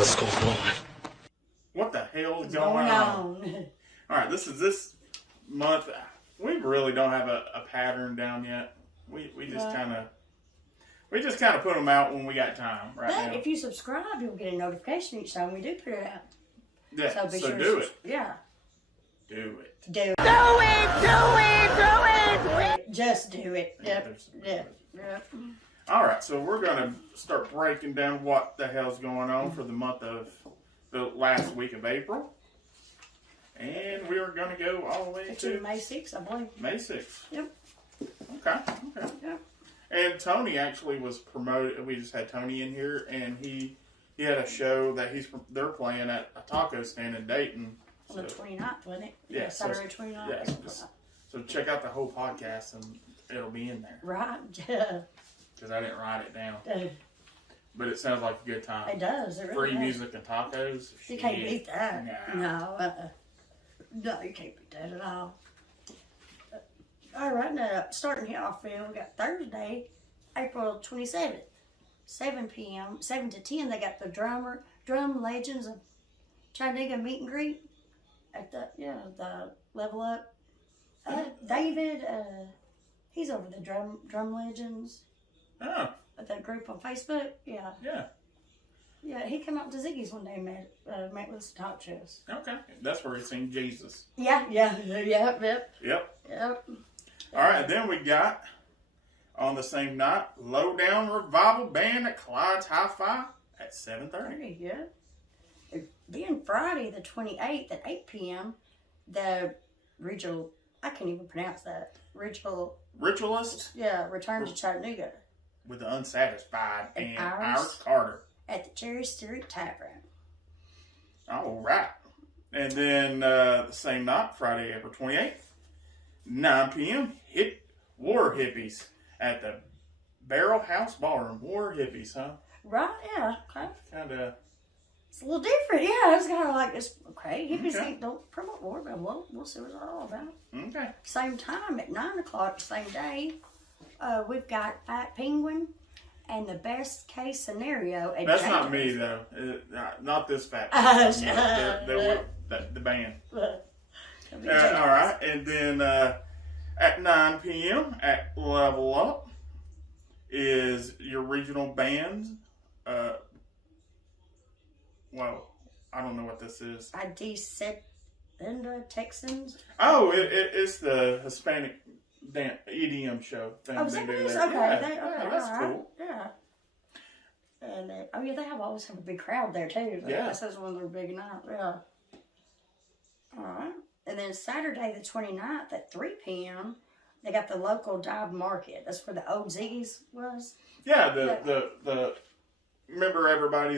What's going on? What the hell is going on? All right, this month. We really don't have a pattern down yet. We just kind of put them out when we got time. Right now. But if you subscribe, you'll get a notification each time we do put it out. Yeah. So be sure do it. Yeah. Do it. Do it. Do it. Do it. Just do it. Yeah, Yep. All right, so we're gonna start breaking down what the hell's going on for the month of the last week of April, and we are gonna go all the way to May 6th, I believe. May 6th. Yep. Okay. Yep. And Tony actually was promoted. We just had Tony in here, and he had a show that they're playing at a taco stand in Dayton. On the 29th, wasn't it? Yeah, Saturday 29th. Yeah. So check out the whole podcast, and it'll be in there. Right. Yeah. Because I didn't write it down. But it sounds like a good time. It does. It really Free does. music and tacos. You can't beat that. Nah. No, you can't beat that at all. All right, now, starting here off, we got Thursday, April 27th, 7 p.m., 7 to 10, they got the Drum Legends of Chattanooga meet and greet at the Level Up. David, he's over the Drum Legends. Oh. At that group on Facebook. Yeah. Yeah. Yeah, he came out to Ziggy's one day and met with us to talk to us. Okay. That's where he seen Jesus. Yep. Yep. All right, then we got, on the same night, Lowdown Revival Band at Clyde's Hi-Fi at 7:30. Yeah. Then Friday the 28th at 8 p.m., the regional, I can't even pronounce that, Ritualist? Yeah, Return to Chattanooga. With the Unsatisfied and Iris Carter. At the Cherry Street Tavern. All right. And then the same night, Friday, April 28th, 9 p.m., War Hippies at the Barrel House Ballroom. War Hippies, huh? Right, yeah. Okay. Kind of. It's a little different, yeah. It's kind of like this. Okay, hippies don't promote war, but we'll see what it's all about. Okay. Same time at 9 o'clock, same day, we've got Fat Penguin and the Best Case Scenario. At That's JJ's. not me though. Not this Fat. The band. All right, and then at 9 p.m. at Level Up is your regional bands. Well, I don't know what this is. Texans. Oh, it's the Hispanic EDM show thing. Oh, okay. Okay, that's cool. Yeah. And they always have a big crowd there too. Yeah. That's one of their big nights. Yeah. All right. And then Saturday the 29th at 3 p.m., they got the local dive market. That's where the old Ziggy's was. Yeah, the remember everybody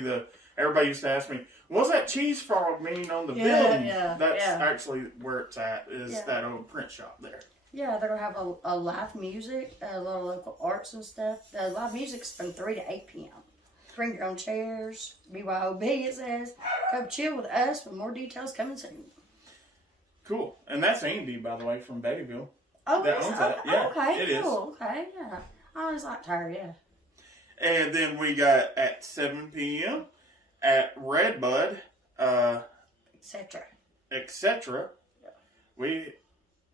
used to ask me, what's that cheese frog mean on the building? Yeah, That's actually where it's at, is that old print shop there. Yeah, they're going to have a live music, a lot of local arts and stuff. The live music's from 3 to 8 p.m. Bring your own chairs, BYOB it says. Come chill with us with more details coming soon. Cool. And that's Andy, by the way, from Bettyville. Oh, that owns that. Yeah, okay, it cool. is. Okay, yeah. I always liked her, yeah. And then we got at 7 p.m. at Redbud, etc. Yeah.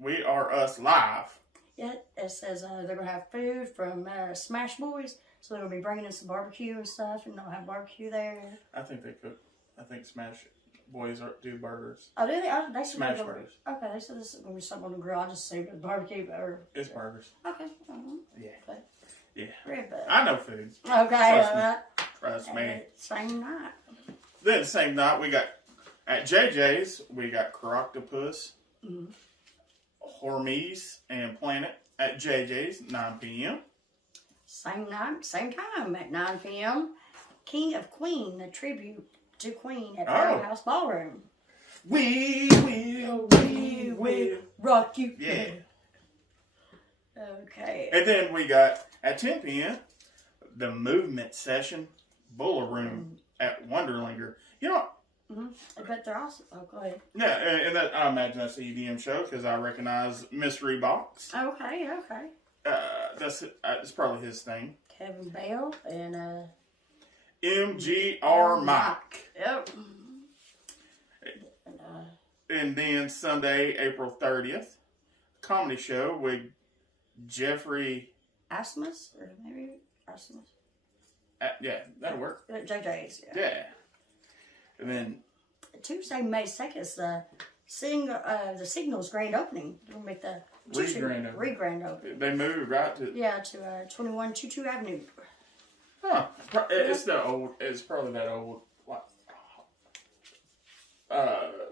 We are us live. Yeah, it says they're going to have food from Smash Boys, so they're going to be bringing in some barbecue and stuff, and they'll have barbecue there. I think they cook. I think Smash Boys do burgers. Oh, do they? Oh, they Smash burgers. Okay, they said this is going to be something on the grill. I just assumed it was barbecue, or it's burgers. Okay. Yeah. Okay. Yeah. Redbud. I know food. Okay. Trust me. Same night. Then same night we got at JJ's we got Croctopus, Hormes, and Planet at JJ's 9 p.m. Same night, same time at 9 p.m. King of Queen, a tribute to Queen at Barrel House Ballroom. We will rock you. Yeah. Okay. And then we got at 10 p.m. the Movement Session Buller Room at Wonderlinger. You know. I bet they're awesome. Oh, go ahead. Yeah, and that, I imagine that's the EDM show because I recognize Mystery Box. Okay. That's probably his thing. Kevin Bale and MGR Mike. Yep. And then Sunday, April 30th, comedy show with Jeffrey Asmus, or maybe Asmus. Yeah, that'll work. JJ's, yeah. Yeah. And then Tuesday, May 2nd is the Signal's grand opening. We'll make the re-grand opening. They moved right to 2122 Avenue. Huh. It's probably that old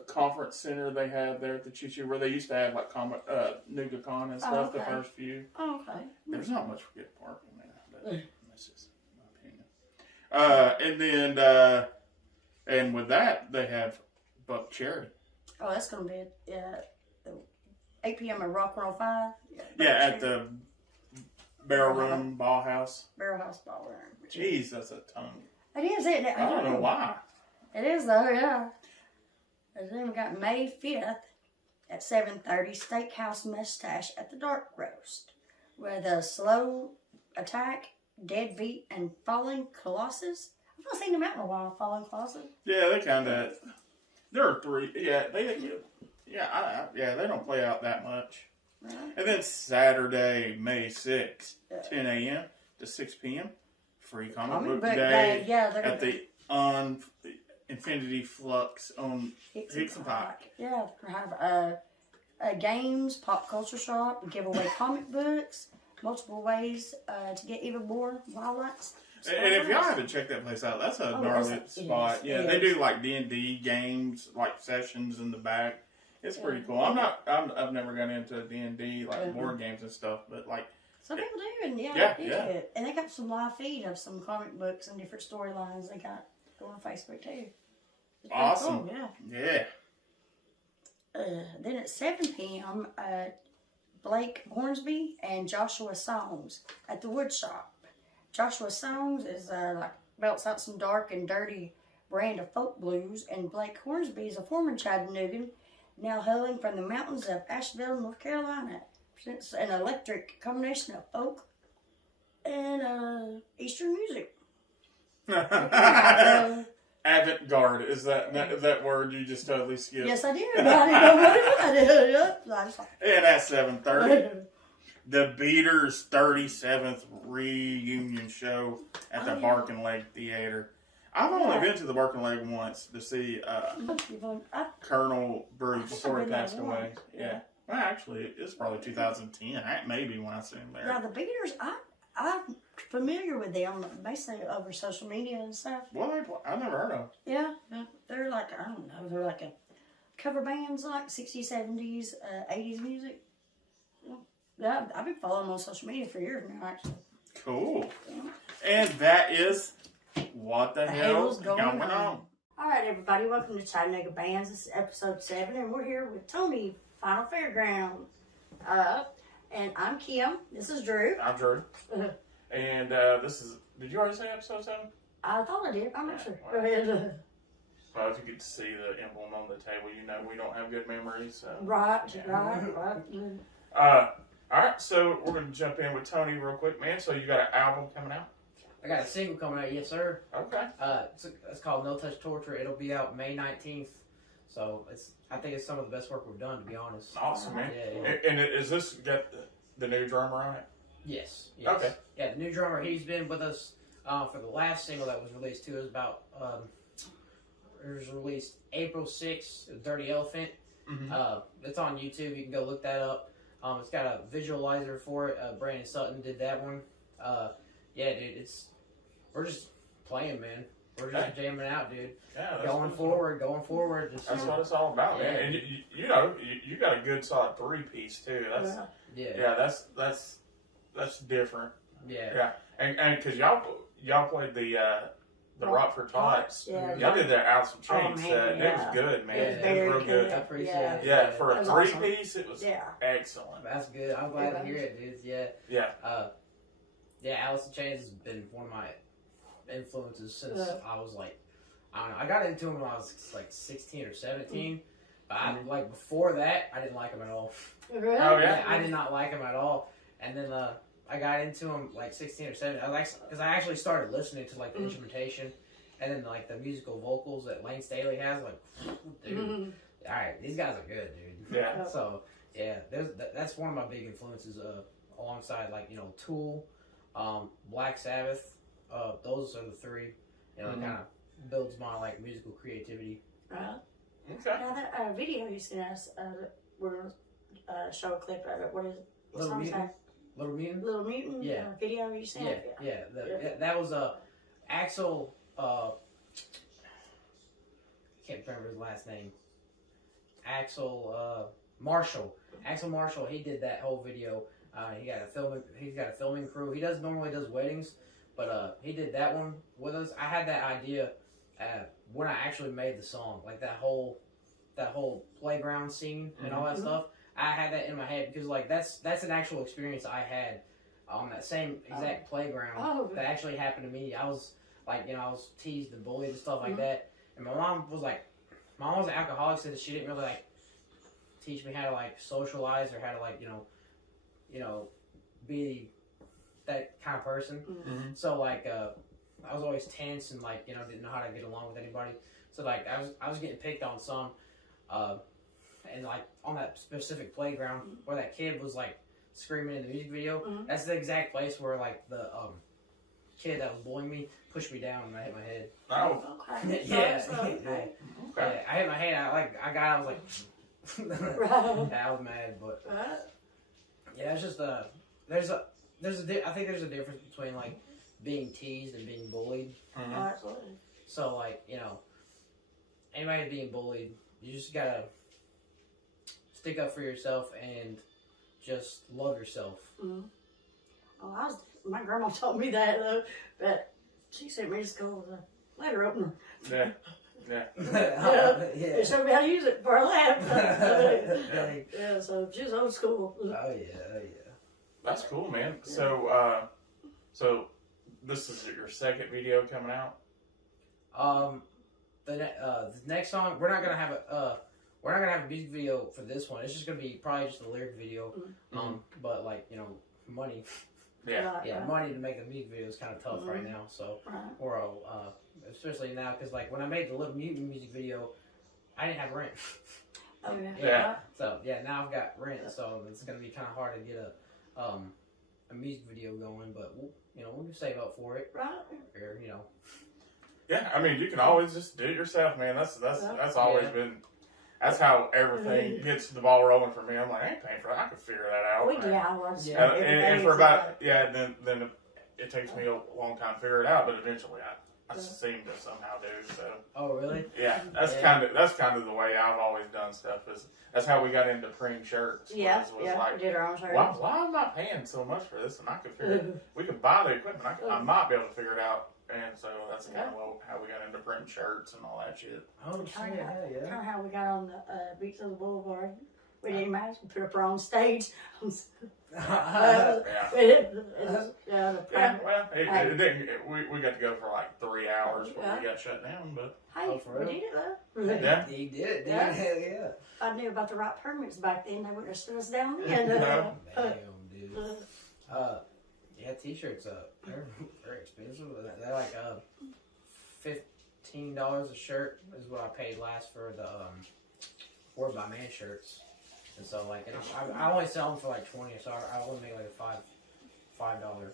conference center they had there at the Choo Choo where they used to have like NugaCon and stuff. Okay. The first few. Oh, okay. There's not much for good parking there, but that's just my opinion. And then and with that they have Buck Cherry. Oh, that's gonna be the 8 p.m. at Rock 105. Yeah, at the Barrel Room Ball House. Barrel House Ballroom. Jeez, that's a tongue. It is, isn't it? I don't know why. It is though, yeah. And then we got May 5th at 7:30, Steakhouse Mustache at the Dark Roast, where the Slow Attack, Deadbeat, and Falling Colossus. I've not seen them out in a while. Falling Colossus. Yeah, they kind of. There are three. Yeah, they don't play out that much. Right. And then Saturday, May 6th, 10 a.m. to 6 p.m. Free comic book day at the Infinity Flux on Hicks and Pike. Yeah, we have games, pop culture shop, we give away comic books, multiple ways to get even more wildlights. And if y'all haven't checked that place out, that's a gnarly spot. They do like D&D games, like sessions in the back. It's pretty cool. I've never got into D&D, like board games and stuff, but like. Some people do, and yeah. And they got some live feed of some comic books and different storylines they got going on Facebook too. It's awesome. Cool, yeah. Then at 7 p.m., Blake Hornsby and Joshua Songs at the Wood Shop. Joshua Songs is belts out some dark and dirty brand of folk blues, and Blake Hornsby is a former Chattanoogan, now hailing from the mountains of Asheville, North Carolina. Presents an electric combination of folk and Eastern music. Avant-garde, is that word you just totally skipped? Yes, I did. I didn't know what it was. And at 7:30, the Beaters' 37th reunion show at the Barking Leg Theater. I've only been to the Barking Leg once to see Colonel Bruce before he passed away. Yeah. Well, actually, it's probably 2010. Maybe when I seen him there. Yeah, the Beaters, I'm familiar with them, basically over social media and stuff. Well, I've never heard of them. Yeah, they're like, I don't know, they're like a cover bands, like 60s, 70s, 80s music. Yeah, I've been following them on social media for years now, actually. Cool. Yeah. And that is What the Hell's Going On. All right, everybody, welcome to Chattanooga Bands. This is episode 7, and we're here with Tony, Final Fairground. And I'm Kim. This is Drew. I'm Drew. And this is, did you already say episode 7? I thought I did. I'm not sure. Well, Go ahead. Well, if you get to see the emblem on the table, you know we don't have good memories. So. Right. All right, so we're going to jump in with Tony real quick, man. So you got an album coming out? I got a single coming out, yes, sir. Okay. It's called No Touch Torture. It'll be out May 19th. So I think it's some of the best work we've done, to be honest. Awesome, man. Yeah. And is this got the new drummer on it? Yes. Okay. Yeah, the new drummer, he's been with us for the last single that was released too. It was about, it was released April 6th, Dirty Elephant. Mm-hmm. It's on YouTube. You can go look that up. It's got a visualizer for it. Brandon Sutton did that one. Yeah, dude, we're just playing, man. We're just jamming out, dude. Yeah, going forward. Just, that's what it's all about, man. And you know, you got a good solid 3-piece too. That's different. Yeah. And because y'all played the Rockford Tots. Yeah. Y'all did that Alice in Chains set. It was good, man. It was real good. I appreciate it. Yeah, for a 3-piece, it was excellent. That's good. I'm glad to hear it, dude. Yeah, Alice in Chains has been one of my influences since I was like, I don't know. I got into them when I was like 16 or 17. But before that, I didn't like them at all. Really? Oh, yeah? I did not like them at all. And then I got into them like 16 or 17. Because I actually started listening to like the instrumentation, and then like the musical vocals that Lane Staley has. Like, dude, all right, these guys are good, dude. Yeah. So yeah, that's one of my big influences. Alongside like Tool, Black Sabbath. Those are the three. It kind of builds my like musical creativity. Okay. Now that video you sent us, we're gonna show a clip of it. What is it? What Little song is Mutant? that? Little Mutant? Little Mutant? Yeah. Video you sent? Yeah. That was Axel. Can't remember his last name. Axel Marshall. Axel Marshall. He did that whole video. He's got a filming crew. He normally does weddings, but he did that one with us. I had that idea when I actually made the song, like that whole playground scene and all that stuff. I had that in my head because like that's an actual experience I had on that same exact playground that actually happened to me. I was like, I was teased and bullied and stuff like that, and my mom was an alcoholic, said that she didn't really like teach me how to like socialize or how to like be that kind of person. So like I was always tense and like didn't know how to get along with anybody. So like I was getting picked on some, and like on that specific playground where that kid was like screaming in the music video. That's the exact place where like the kid that was bullying me pushed me down and I hit my head. Oh. Okay. Yeah. Okay. Yeah, I hit my head. I was like. I was mad, but yeah, it's just I think there's a difference between like being teased and being bullied. Absolutely. So like anybody being bullied, you just gotta stick up for yourself and just love yourself. Well, my grandma told me that though, but she sent me to school with a letter opener. Yeah. It showed me how to use it for a laptop. Yeah, so she's old school. Oh yeah. That's cool, man. So, so this is your second video coming out. The next song we're not gonna have a music video for this one. It's just gonna be probably just a lyric video. But like money. Yeah. Money to make a music video is kind of tough right now. So or especially now because like when I made the Little Mutant music video, I didn't have rent. Oh Yeah. So now I've got rent, so it's gonna be kind of hard to get a music video going. But we'll save up for it. Right. Or Yeah, I mean, you can always just do it yourself, man. That's always been. That's how everything gets the ball rolling for me. I'm like, I ain't paying for that. I can figure that out. And for about then it takes me a long time to figure it out, but eventually I seem to somehow do so. Oh really? Yeah, that's kind of the way I've always done stuff. That's how we got into printing shirts. We did our own shirts. Why am I paying so much for this? And I could figure we could buy the equipment. I might be able to figure it out. And so that's kind of how we got into printing shirts and all that shit. Oh shit! Kind of how we got on the Beats of the Boulevard. We didn't mind. We put up our own stage. Well, it didn't. We got to go for like 3 hours before we got shut down. But hey, we did it though. Yeah, he did it. Yeah. Hell yeah! If I knew about the right permits back then, they wouldn't have stood us down then. Damn, dude. Yeah, t-shirts. They're expensive. They're like $15 a shirt is what I paid last for the Word by Man shirts. And so like, I only sell them for like 20, so I only make like a $5.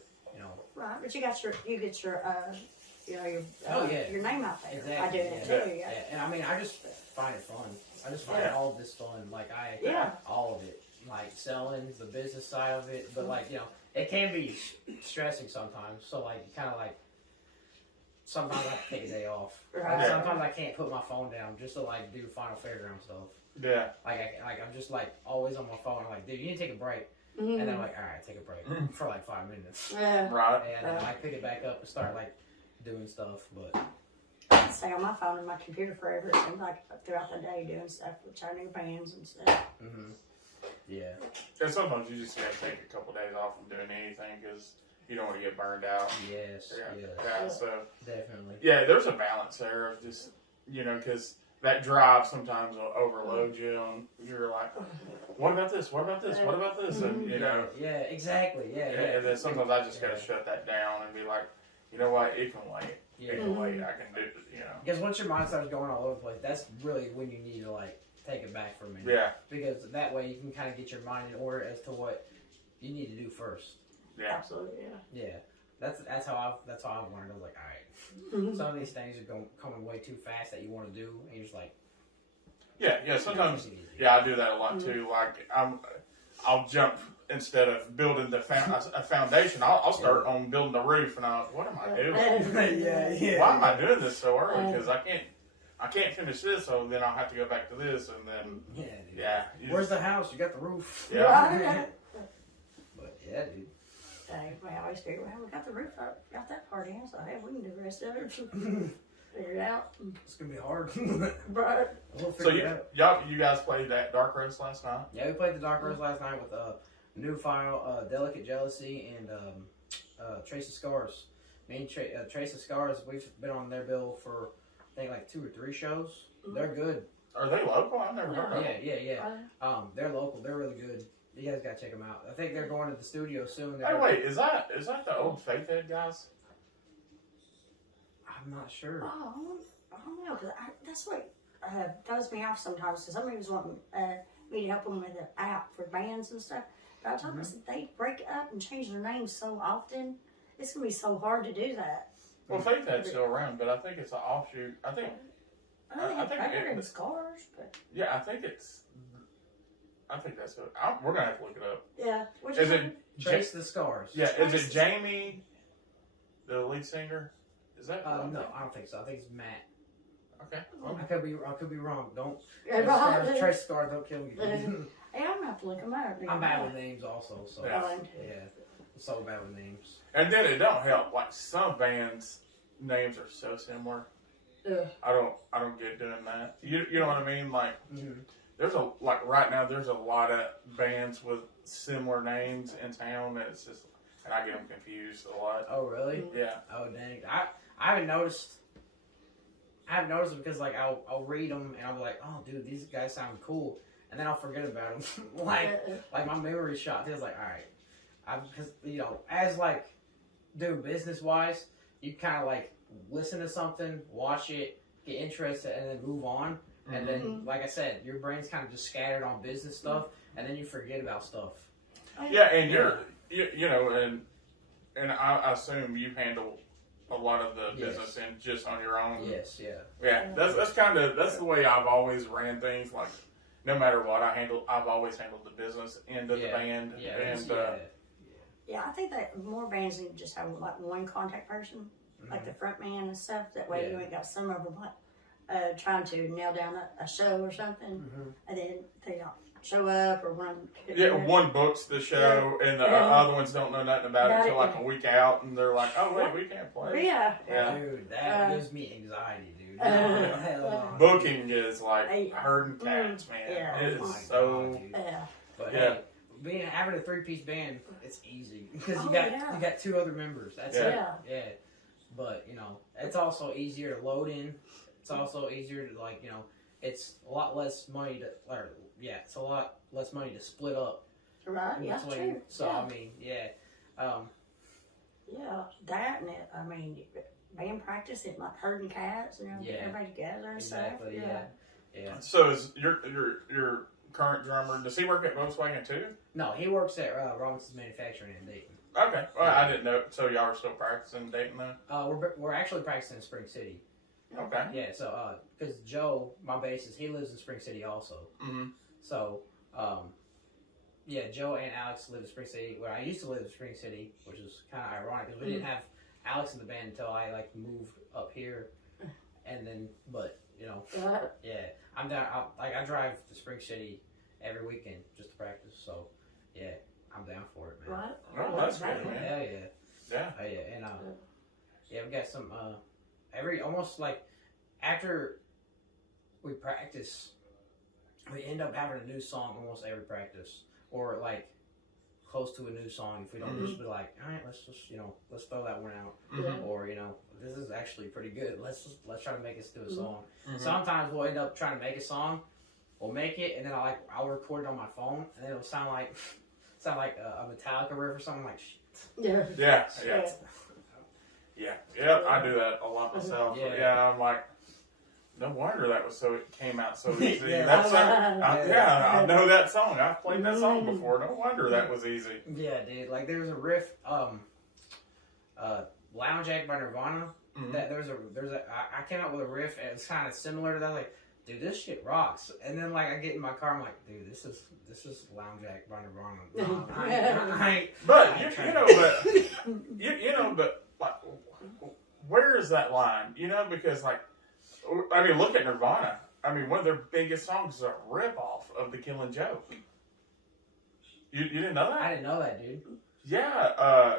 Right, but you get your your your name out there. Exactly. I do that too. Yeah. And I mean, I just find it fun. I just find all of this fun. Like all of it. Like selling, the business side of it, but like it can be stressing sometimes. So like, kind of like, sometimes I have to take a day off. Right. Like, sometimes I can't put my phone down just to like do Final Fairground stuff. Yeah. Like I'm just like always on my phone. I'm like, dude, you need to take a break. And then I'm like, all right, take a break for like 5 minutes. Yeah. Right. And then I pick it back up and start like doing stuff. But I stay on my phone and my computer forever. It seems like throughout the day doing stuff with Chattanooga bands and stuff. Yeah. And sometimes you just gotta take a couple days off from doing anything because you don't want to get burned out. Yes. Yeah. So definitely. yeah, there's a balance there of just because that drive sometimes will overload you, and you're like, what about this? What about this? What about this? And you know, yeah, exactly, yeah. And then sometimes I just gotta shut that down and be like, you know what, it can wait. Yeah. It can wait. I can do it. You know. Because once your mind starts going all over the place, that's really when you need to like take it back for a minute. Yeah. Because that way you can kind of get your mind in order as to what you need to do first. Yeah. Absolutely, yeah. Yeah. That's how I've learned. I was like, all right, some of these things are coming way too fast that you want to do, and you're just like, yeah. Sometimes, yeah, I do that a lot too. Like I'll jump instead of building a foundation. I'll start on building the roof, and what am I doing? yeah. Why am I doing this so early? Because I can't finish this, so then I'll have to go back to this, and then yeah. Where's the house? You got the roof. Yeah. But yeah, dude. I always figure, well, we got the roof up, got that part in, so hey, we can do the rest of it. Figure it out. It's gonna be hard. But We'll So figure it out. you guys played that Dark Rose last night? Yeah, we played the Dark Rose last night with New File, Delicate Jealousy, and Trace of Scars. Me and Trace of Scars, we've been on their bill for I think like 2 or 3 shows. They're good. Are they local? I've never heard of them. Yeah. They're local. They're really good. You guys gotta check them out. I think they're going to the studio soon. Hey, wait, is that the old Faith Head guys? I'm not sure. I don't know, because that's what throws me off sometimes. Because somebody was wanting me to help them with an app for bands and stuff. But I told them, I said, they break it up and change their names so often. It's going to be so hard to do that. Well, Faith Head's still around, but I think it's an offshoot. I think it's better than Scars, but... Yeah, I think that's what. We're going to have to look it up. Yeah. Is it Trace the Scars. Yeah, is it Jamie, the lead singer? Is that? No, I don't think so. I think it's Matt. Okay. I could be wrong. Don't. Yeah, Trace the Scars, don't kill me. Hey, I'm going to have to look them up. I'm bad with names also, so Yeah. I'm so bad with names. And then it don't help. Like some bands' names are so similar. I don't get doing that. You know what I mean? Like there's right now there's a lot of bands with similar names in town. And it's just, and I get them confused a lot. Oh really? Yeah. Oh dang! I haven't noticed. I haven't noticed it because like I'll read them and I'll be like, oh dude, these guys sound cool, and then I'll forget about them. like my memory shot. It's like, all right, because as like doing business wise, you kind of like listen to something, watch it, get interested, and then move on. Mm-hmm. And then, like I said, your brain's kind of just scattered on business stuff, and then you forget about stuff. Yeah, and and I assume you handle a lot of the business and just on your own. Yes, yeah. Yeah, that's the way I've always ran things. Like, no matter what I've always handled the business end of the band. Yeah, I think that more bands need to just have like one contact person, like the front man and stuff. That way you ain't got some of them trying to nail down a show or something, and then they don't show up or one. One books the show, and the other ones don't know nothing about it until like a week out, and they're like, "Oh wait, we can't play." Yeah. Dude, that gives me anxiety, dude. Booking is like herding cats, man. Yeah. It's so. But having a 3-piece band, it's easy because you got 2 other members. That's it. Yeah. But it's also easier to load in. It's also easier to it's a lot less money it's a lot less money to split up. Right. Yeah. True. So I mean, that and it. I mean, band practice it like herding cats and get everybody together and exactly, stuff. Yeah. So is your current drummer? Does he work at Volkswagen too? No, he works at Robinson's Manufacturing in Dayton. Okay, well I didn't know. So y'all are still practicing in Dayton though? We're actually practicing in Spring City. Okay. Yeah, so because Joe, my bassist, he lives in Spring City also. Mm-hmm. So, Joe and Alex live in Spring City. Where I used to live in Spring City, which is kind of ironic because we didn't have Alex in the band until I moved up here, and then I'm down. I drive to Spring City every weekend just to practice. So, I'm down for it, man. Right. Oh, that's good, man. Yeah. And we got some. Almost like after we practice, we end up having a new song almost every practice, or like close to a new song if we don't just be like, all right, let's just let's throw that one out, or this is actually pretty good. Let's try to make us do a song. Sometimes we'll end up trying to make a song, we'll make it, and then I'll record it on my phone, and then it'll sound like a Metallica riff or something like. Yeah. I do that a lot myself. I'm like, no wonder it came out so easy. I know that song. I've played that song before. No wonder that was easy. Yeah, dude. Like there's a riff, Lounge Act by Nirvana. That there's a I came up with a riff and it's kind of similar to that. Like, dude, this shit rocks. And then like I get in my car, I'm like, dude, this is Lounge Act by Nirvana. But like, where is that line? Because like, I mean, look at Nirvana. I mean, one of their biggest songs is a rip-off of The Killing Joke. You didn't know that? I didn't know that, dude. Yeah,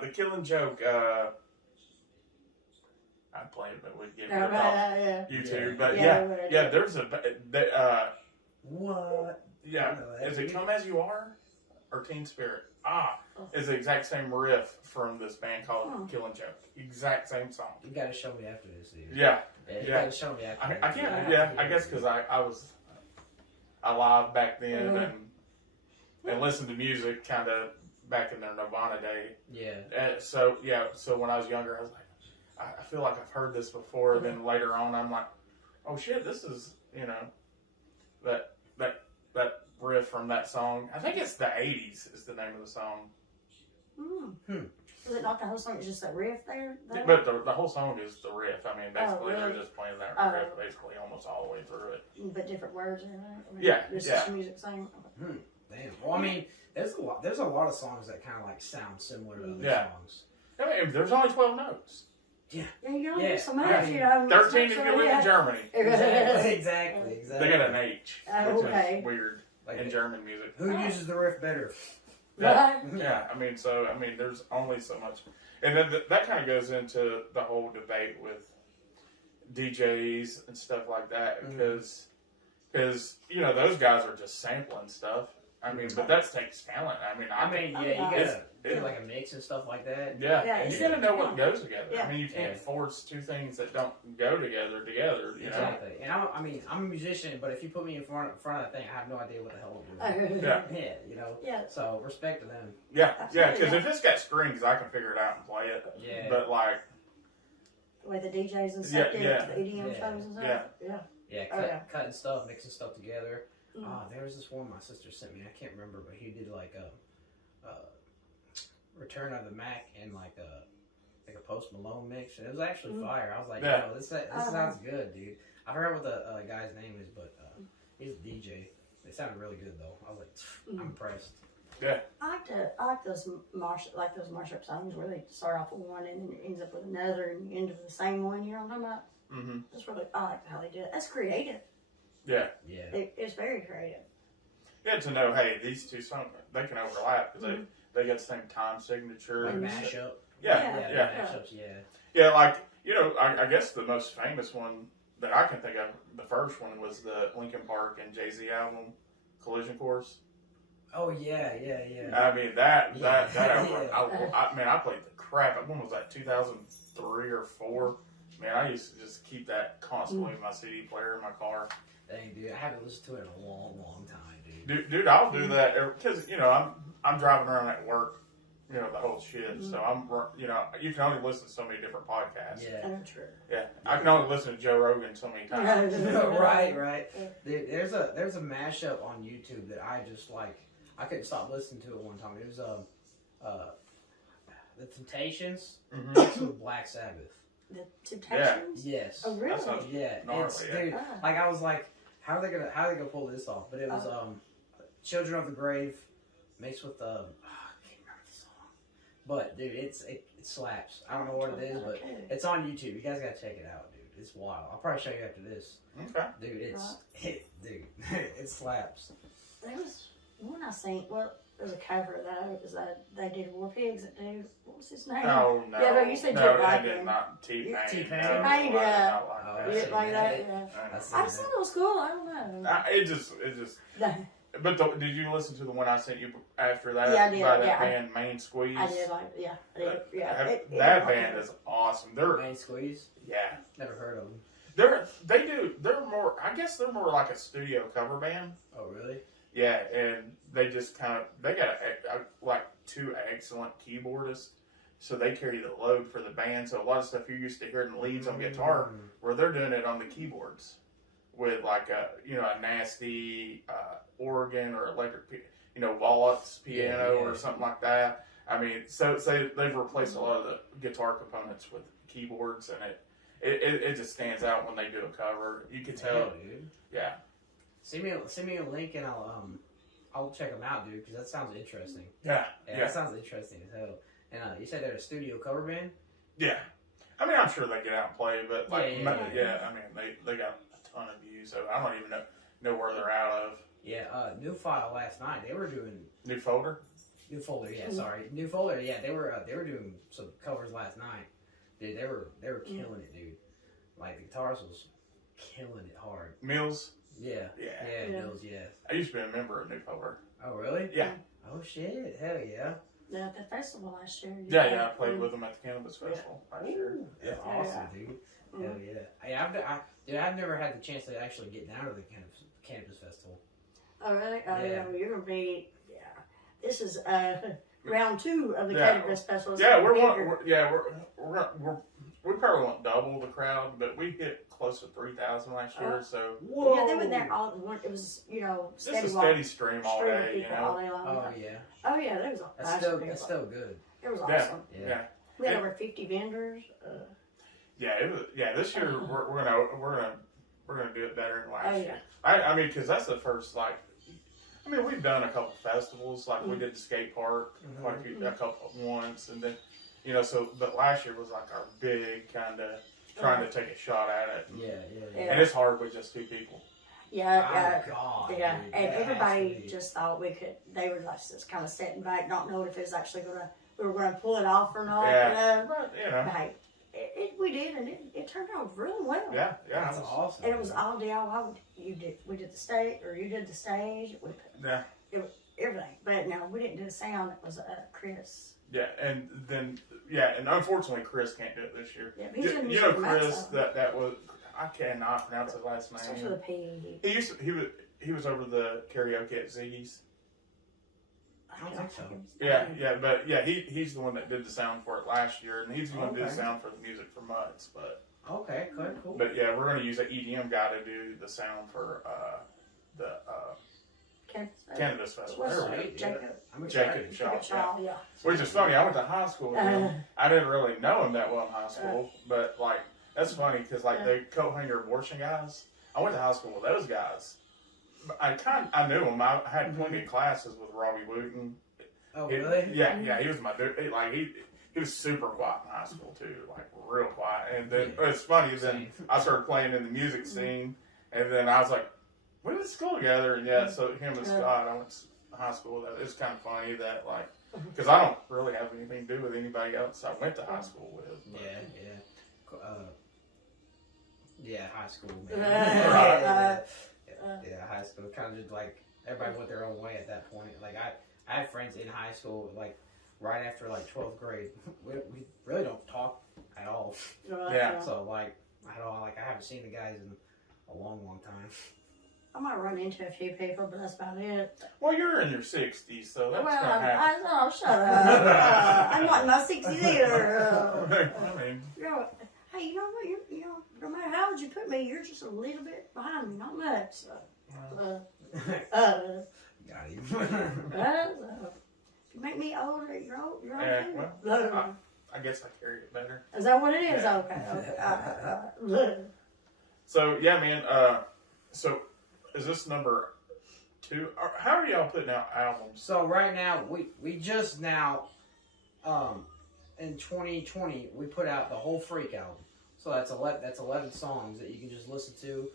The Killing Joke. I'm playing, but we'd get rid of YouTube. But yeah, there's what? Yeah, is it Come As You Are or Teen Spirit? It's the exact same riff from this band called Killing Joke. Exact same song. You gotta show me after this, dude. Yeah. You gotta show me after I can't. I guess because I was alive back then and listened to music kind of back in their Nirvana day. Yeah. So when I was younger, I was like, I feel like I've heard this before. And then later on, I'm like, oh shit, this is that riff from that song. I think it's the 80s is the name of the song. Is it not the whole song? It's just that riff there? But the whole song is the riff. I mean, basically, really? they're just playing that riff basically almost all the way through it. But different words in it? I mean, Yeah. Just music same? Damn. Well, I mean, there's a lot of songs that kind of like sound similar to other songs. I mean, there's only 12 notes. Yeah, you only Yeah. do so much, 13 if you live in Germany. Exactly. They got an H, which is weird like in German music. Who uses the riff better? Yeah. I mean, there's only so much, and then that kind of goes into the whole debate with DJs and stuff like that, because those guys are just sampling stuff. I mean, but that takes talent. You gotta do like a mix and stuff like that. Yeah, and you gotta know what goes together. I mean, you can't force two things that don't go together. Exactly. And I'm a musician, but if you put me in front of that thing, I have no idea what the hell I'm doing. Yeah. So respect to them. Yeah, because if it's got strings, I can figure it out and play it. Yeah. But like the way the DJs and stuff do the EDM shows and stuff. Yeah. Cutting stuff, mixing stuff together. There was this one my sister sent me. I can't remember, but he did like a Return of the Mac and like a Post Malone mix, and it was actually fire. I was like, yo, this sounds good, dude. I forgot what the guy's name is, but he's a DJ. It sounded really good though. I was like, I'm impressed. Yeah. I like those mashup songs where they start off with one and then it ends up with another and you end up with the same one. You know what I'm talking about? That's really I like how they do it. That's creative. Yeah. It's very creative. Yeah, to know, hey, these two songs, they can overlap because they got the same time signature. Like mashup. Yeah. Mashups, Yeah, like, I guess the most famous one that I can think of, the first one was the Linkin Park and Jay-Z album, Collision Course. Oh, yeah. I mean, that album, I played the crap. When was that, 2003 or 4? Man, I used to just keep that constantly in my CD player in my car. Dang, dude, I haven't listened to it in a long, long time, dude. Dude, I'll do that because I'm driving around at work, the whole shit. So you can only listen to so many different podcasts. Yeah, true. Yeah, I can only listen to Joe Rogan so many times. Right. Dude, there's a mashup on YouTube that I just like. I couldn't stop listening to it one time. It was the Temptations mixed with Black Sabbath. The Temptations? Yes. Oh, really? Dude, like I was like, how are they gonna pull this off? But it was Children of the Grave mixed with I can't remember the song. But dude, it slaps. I don't know what it is, but it's on YouTube. You guys gotta check it out, dude. It's wild. I'll probably show you after this. Okay. Dude, it slaps. There was one I seen. Well, there's a cover of that. They did War Pigs that do. What was his name? Oh no. Yeah, but you said I did not. T-Pain. T-Pain. T-Pain, I like that. Yeah. I just thought it was cool. I don't know. It just. But did you listen to the one I sent you after that? Yeah, I did. By that band, Main Squeeze. I did. I did. Yeah. That band is awesome. They're Main Squeeze. yeah. Never heard of them. They're more. I guess they're more like a studio cover band. Oh really? Yeah, and they just they got like 2 excellent keyboardists, so they carry the load for the band. So a lot of stuff you're used to hearing leads on guitar, where they're doing it on the keyboards with like a nasty organ or electric, Waltz piano or something like that. I mean, so they've replaced a lot of the guitar components with keyboards, and it just stands out when they do a cover. You can tell, dude. Yeah. Send me a link and I'll check them out, dude, because that sounds interesting. Yeah. That sounds interesting as hell. And you said they're a studio cover band? Yeah. I mean, I'm sure they get out and play, but I mean, they got a ton of views, so I don't even know where they're out of. Yeah, New File last night, they were doing New Folder. New Folder, yeah, sorry. New Folder, yeah, they were doing some covers last night. Dude, they were killing it, dude. Like the guitars was killing it hard. Mills. Yeah. Mills, yeah. I used to be a member of New Folder. Oh really? Yeah. Oh shit, hell yeah. Yeah, the festival last year. Yeah, I played with them at the Cannabis Festival last year. That's awesome, dude. Hell yeah. I've never had the chance to actually get down to the Cannabis Festival. Oh really? Oh Yeah. yeah. Well, you're gonna be. Yeah. This is round 2 of the Cannabis Festival. Yeah, we probably won't double the crowd, but we hit close to 3,000 last year. So yeah, they were there all. It was just a steady stream all day. All day long. Oh yeah. Oh yeah, that was awesome. That's still good. It was awesome. Yeah. We had over 50 vendors. This year we're gonna do it better than last year. Yeah. I mean, because that's the first we've done a couple festivals, like we did the skate park, a couple once, and then but last year was like our big kind of trying to take a shot at it. Yeah. And it's hard with just 2 people. Yeah. Oh, God, yeah. dude, And everybody just thought we could. They were like just kind of sitting back, not knowing if it was actually we were going to pull it off or not. Yeah. But hey, we did, and it turned out really well. Yeah. That's awesome. And it was all DIY. We did the stage, or you did the stage. It was everything. But no, we didn't do the sound. It was Chris. Yeah, and unfortunately Chris can't do it this year. Yeah, he's in Chris, that was, I cannot pronounce his last name. Starts with a P. He was over the karaoke at Ziggy's. I don't think so. Yeah, he's the one that did the sound for it last year, and he's going to do the sound for the music for Mutts. But okay, cool. But yeah, we're going to use an EDM guy to do the sound for the Cannabis Festival. Jacob Shaw. Yeah. Which is funny. I went to high school with him. I didn't really know him that well in high school, but that's funny because the coat hanger abortion guys. I went to high school with those guys. I knew him. I had plenty of classes with Robbie Wooten. Oh really? Yeah. He was my dude. He was super quiet in high school too, real quiet. And then it's funny. Then I started playing in the music scene, and then I was like, we went to school together, and so him and Scott, I went to high school with. It's kind of funny that because I don't really have anything to do with anybody else I went to high school with. But. High school, man. High school, kind of just everybody went their own way at that point. I had friends in high school, right after 12th grade. We really don't talk at all. Yeah. So I haven't seen the guys in a long time. I might run into a few people, but that's about it. Well, you're in your 60s, so that's going to happen. Shut up. I'm not in my 60s either. I mean... Hey, you know what? No matter how old you put me, you're just a little bit behind me. Not much. So. Got him. If you make me older, you're old. You're old. Yeah, well, I guess I carry it better. Is that what it is? Yeah. Okay. So, yeah, man. So, is this number 2? How are y'all putting out albums? So, right now, we just now, in 2020, we put out the whole Freak album. So, that's 11 songs that you can just listen to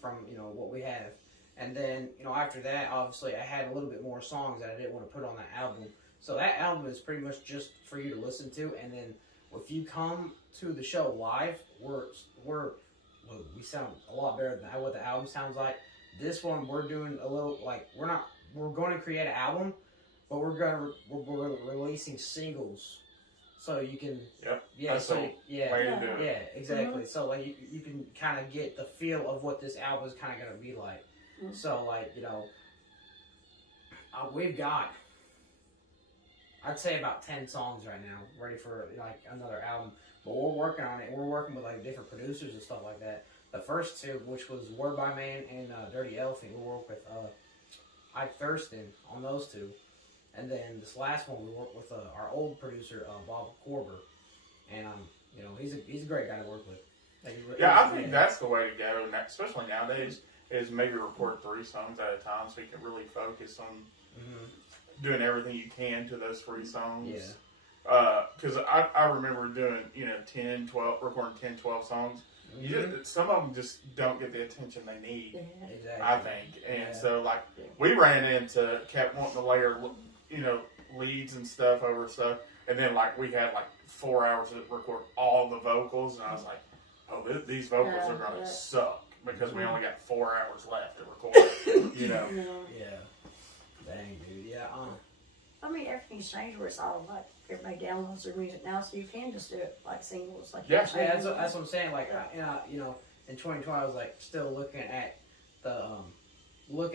from what we have. And then, after that, obviously, I had a little bit more songs that I didn't want to put on that album. So, that album is pretty much just for you to listen to. And then, if you come to the show live, we sound a lot better than what the album sounds like. this one we're doing a little like we're going to create an album, but we're releasing singles, so you can That's so way to do it. yeah, exactly. So like you can kind of get the feel of what this album is kind of going to be like. So like we've got, I'd say about 10 songs right now ready for like another album, but we're working on it. We're working with like different producers and stuff like that. The first two, which was Word by Man and Dirty Elephant, we worked with Ike Thurston on those two. And then this last one, we worked with our old producer, Bob Corber. And, he's a great guy to work with. Like, I think that's the way to go, especially nowadays, is maybe record 3 songs at a time so you can really focus on doing everything you can to those 3 songs. Yeah. Because I remember doing, 10, 12, recording 10, 12 songs. Some of them just don't get the attention they need, Exactly. I think. And so, like, we ran into, kept wanting to layer, leads and stuff over stuff. And then, like, we had, 4 hours to record all the vocals. And I was like, oh, these vocals are going to suck because we only got 4 hours left to record, Yeah. Dang, dude. Yeah. I mean, everything's changed where it's all like everybody downloads their music now, so you can just do it like singles, like Yeah. That's what I'm saying. Like, in 2020, I was like still looking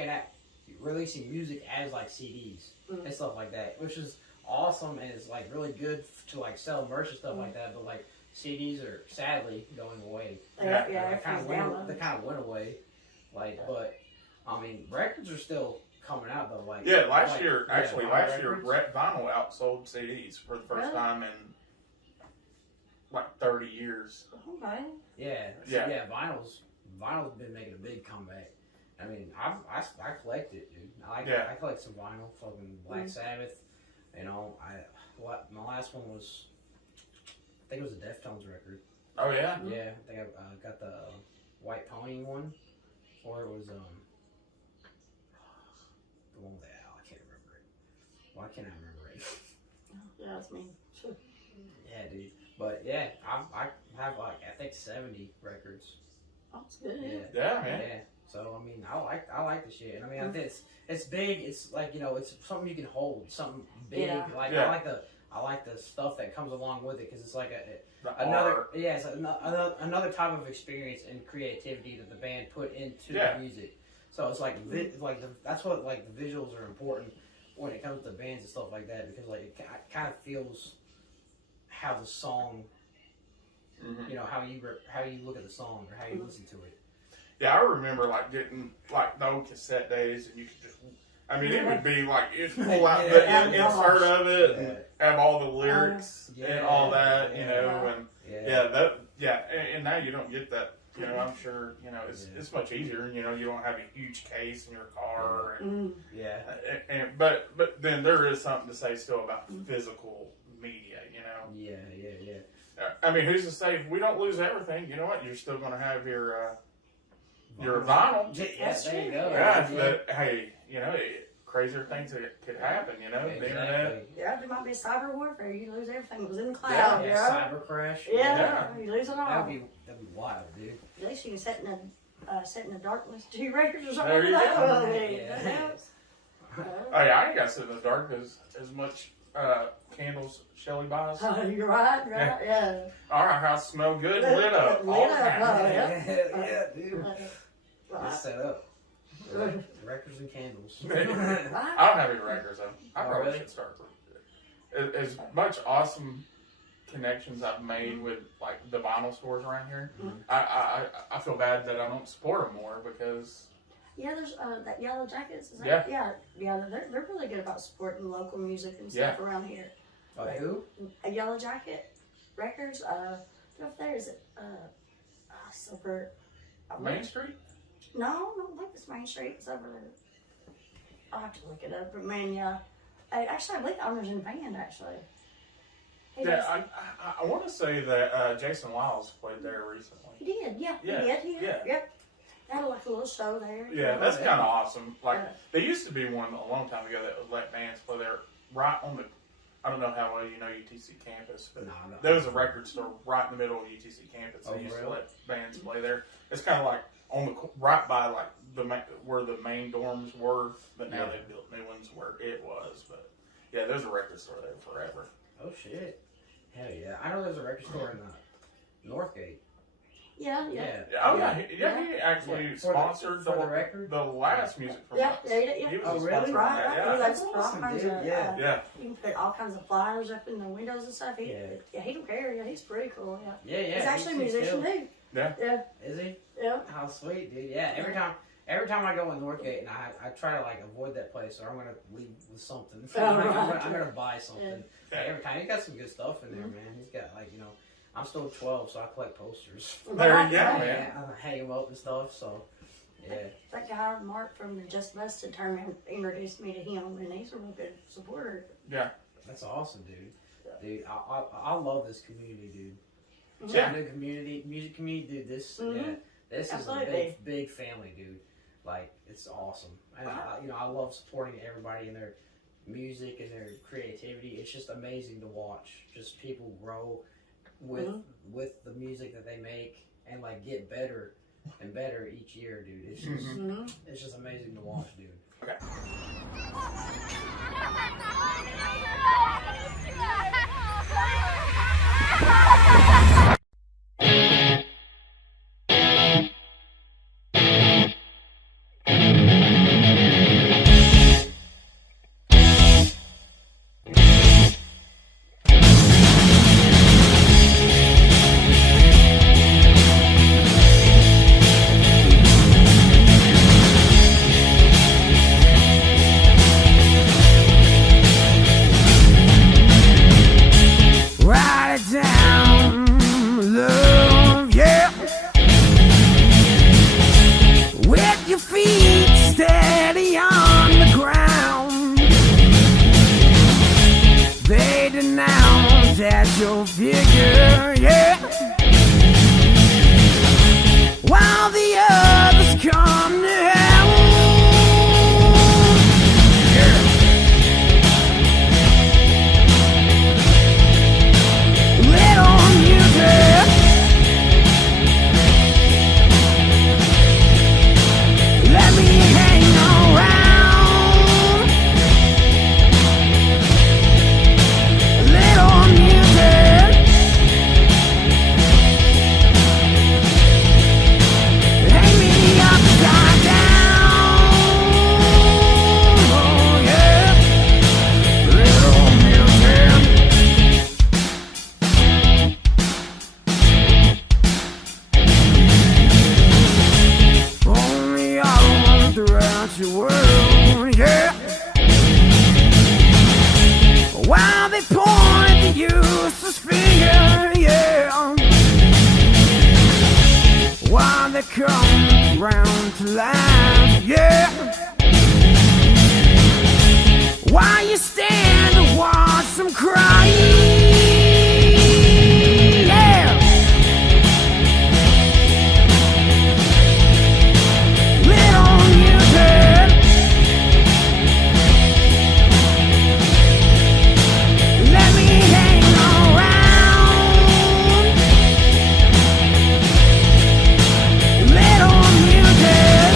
at releasing music as like CDs and stuff like that, which is awesome and is like really good to like sell merch and stuff like that. But like CDs are sadly going away. They kind of went away. Like, but I mean, records are still coming out though. Like last year, vinyl outsold CDs for the first time in 30 years. Okay. Yeah. Vinyl's been making a big comeback. I mean, I collect it, dude. I collect some vinyl, fucking Black Sabbath. My last one was, I think it was a Deftones record. Oh yeah. Yeah, I think I got the White Pony one, or it was the one with the owl. I can't remember it. Why can't I remember it? Yeah, that's me. Yeah, dude. But yeah, I have I think 70 records. That's good. Yeah, man. Yeah. So I mean, I like the shit. And I mean, I think it's big. It's like it's something you can hold, something big. Yeah. I like the stuff that comes along with it because it's like it's another type of experience and creativity that the band put into the music. So it's like that's what like the visuals are important when it comes to bands and stuff like that because like it kind of feels how the song, how you look at the song or how you listen to it. Yeah, I remember getting the old cassette days, and you could just. I mean, it would be you pull out the insert of it and have all the lyrics and all that, and now you don't get that. I'm sure it's much easier. You don't have a huge case in your car, but then there is something to say still about physical media. Yeah. I mean, who's to say if we don't lose everything? You know what? You're still going to have your vinyl. Yeah, there you go. Yeah, but hey, crazier things that could happen. The internet. Yeah, there might be cyber warfare. You lose everything that was in the cloud. Cyber crash. Yeah, you lose it all. That'd be wild, dude. At least you can set in the darkness to your records or something. There you go. Oh yeah, I ain't got to sit in the dark as much candles Shelly buys. You're right, yeah. Our house smell good, lit up. Yeah, dude. It's set up. Records and candles. I don't have any records though. I probably should start. As much awesome connections I've made with the vinyl stores around here, I feel bad that I don't support them more because. Yeah, there's that Yellow Jackets. Yeah. They're really good about supporting local music and stuff around here. Who? A Yellow Jacket Records. Up there is it? Over Main Street. No, I don't think it's Main Street. It's over there. I'll have to look it up. But man, yeah. I believe the owner's in the band actually. I want to say that Jason Wiles played there recently. He did, yeah. He did. Yep. They had a little show there. Yeah, that's kind of awesome. There used to be one a long time ago that would let bands play there right on the, I don't know how well you know UTC campus, but there was a record store right in the middle of UTC campus. They used to let bands play there. It's kind of on the right by where the main dorms were, but now Yeah. they built new ones where it was. But yeah, there's a record store there forever. Oh shit! Hell yeah! I know there's a record store in Northgate. Yeah. Oh yeah, he actually Yeah. sponsored For the record? the last music from Yeah, us. yeah. He was Oh, a really? sponsor on Right. that, He yeah. likes That's all awesome, kinds dude. of. Yeah. Yeah. You can put all kinds of flyers up in the windows and stuff. He don't care. Yeah, he's pretty cool. Yeah. Yeah. He's actually a musician too. Yeah. Yeah. Is he? Yeah. How sweet, dude. Yeah. Every time I go in Northgate, and I try to like avoid that place, or I'm gonna leave with something. I'm gonna buy something. Yeah. Like, every time he's got some good stuff in there, man. He's got like I'm still 12, so I collect posters. There you go, Right. man. I hang them up and stuff. So yeah. That guy Mark from the Just Busted introduced me to him, and he's a real good supporter. Yeah. That's awesome, dude. Dude, I love this community, dude. Yeah. Chattanooga community, music community, dude. This is Absolutely. a big family, dude. Like, it's awesome. And I love supporting everybody in their music and their creativity. It's just amazing to watch. Just people grow with the music that they make and like get better and better each year, dude. It's just amazing to watch, dude. Okay. Write it down, love, yeah. With your feet steady on the ground, they denounce at your figure, yeah. While the others come to help. Little music, let me hang around. Little music, hang me upside down. Oh yeah, little music. Only all throughout your world, yeah. While they point the useless finger, yeah. While they come round to life, yeah. While you stand and watch them cry, yeah. Little music, let me hang around. Little music,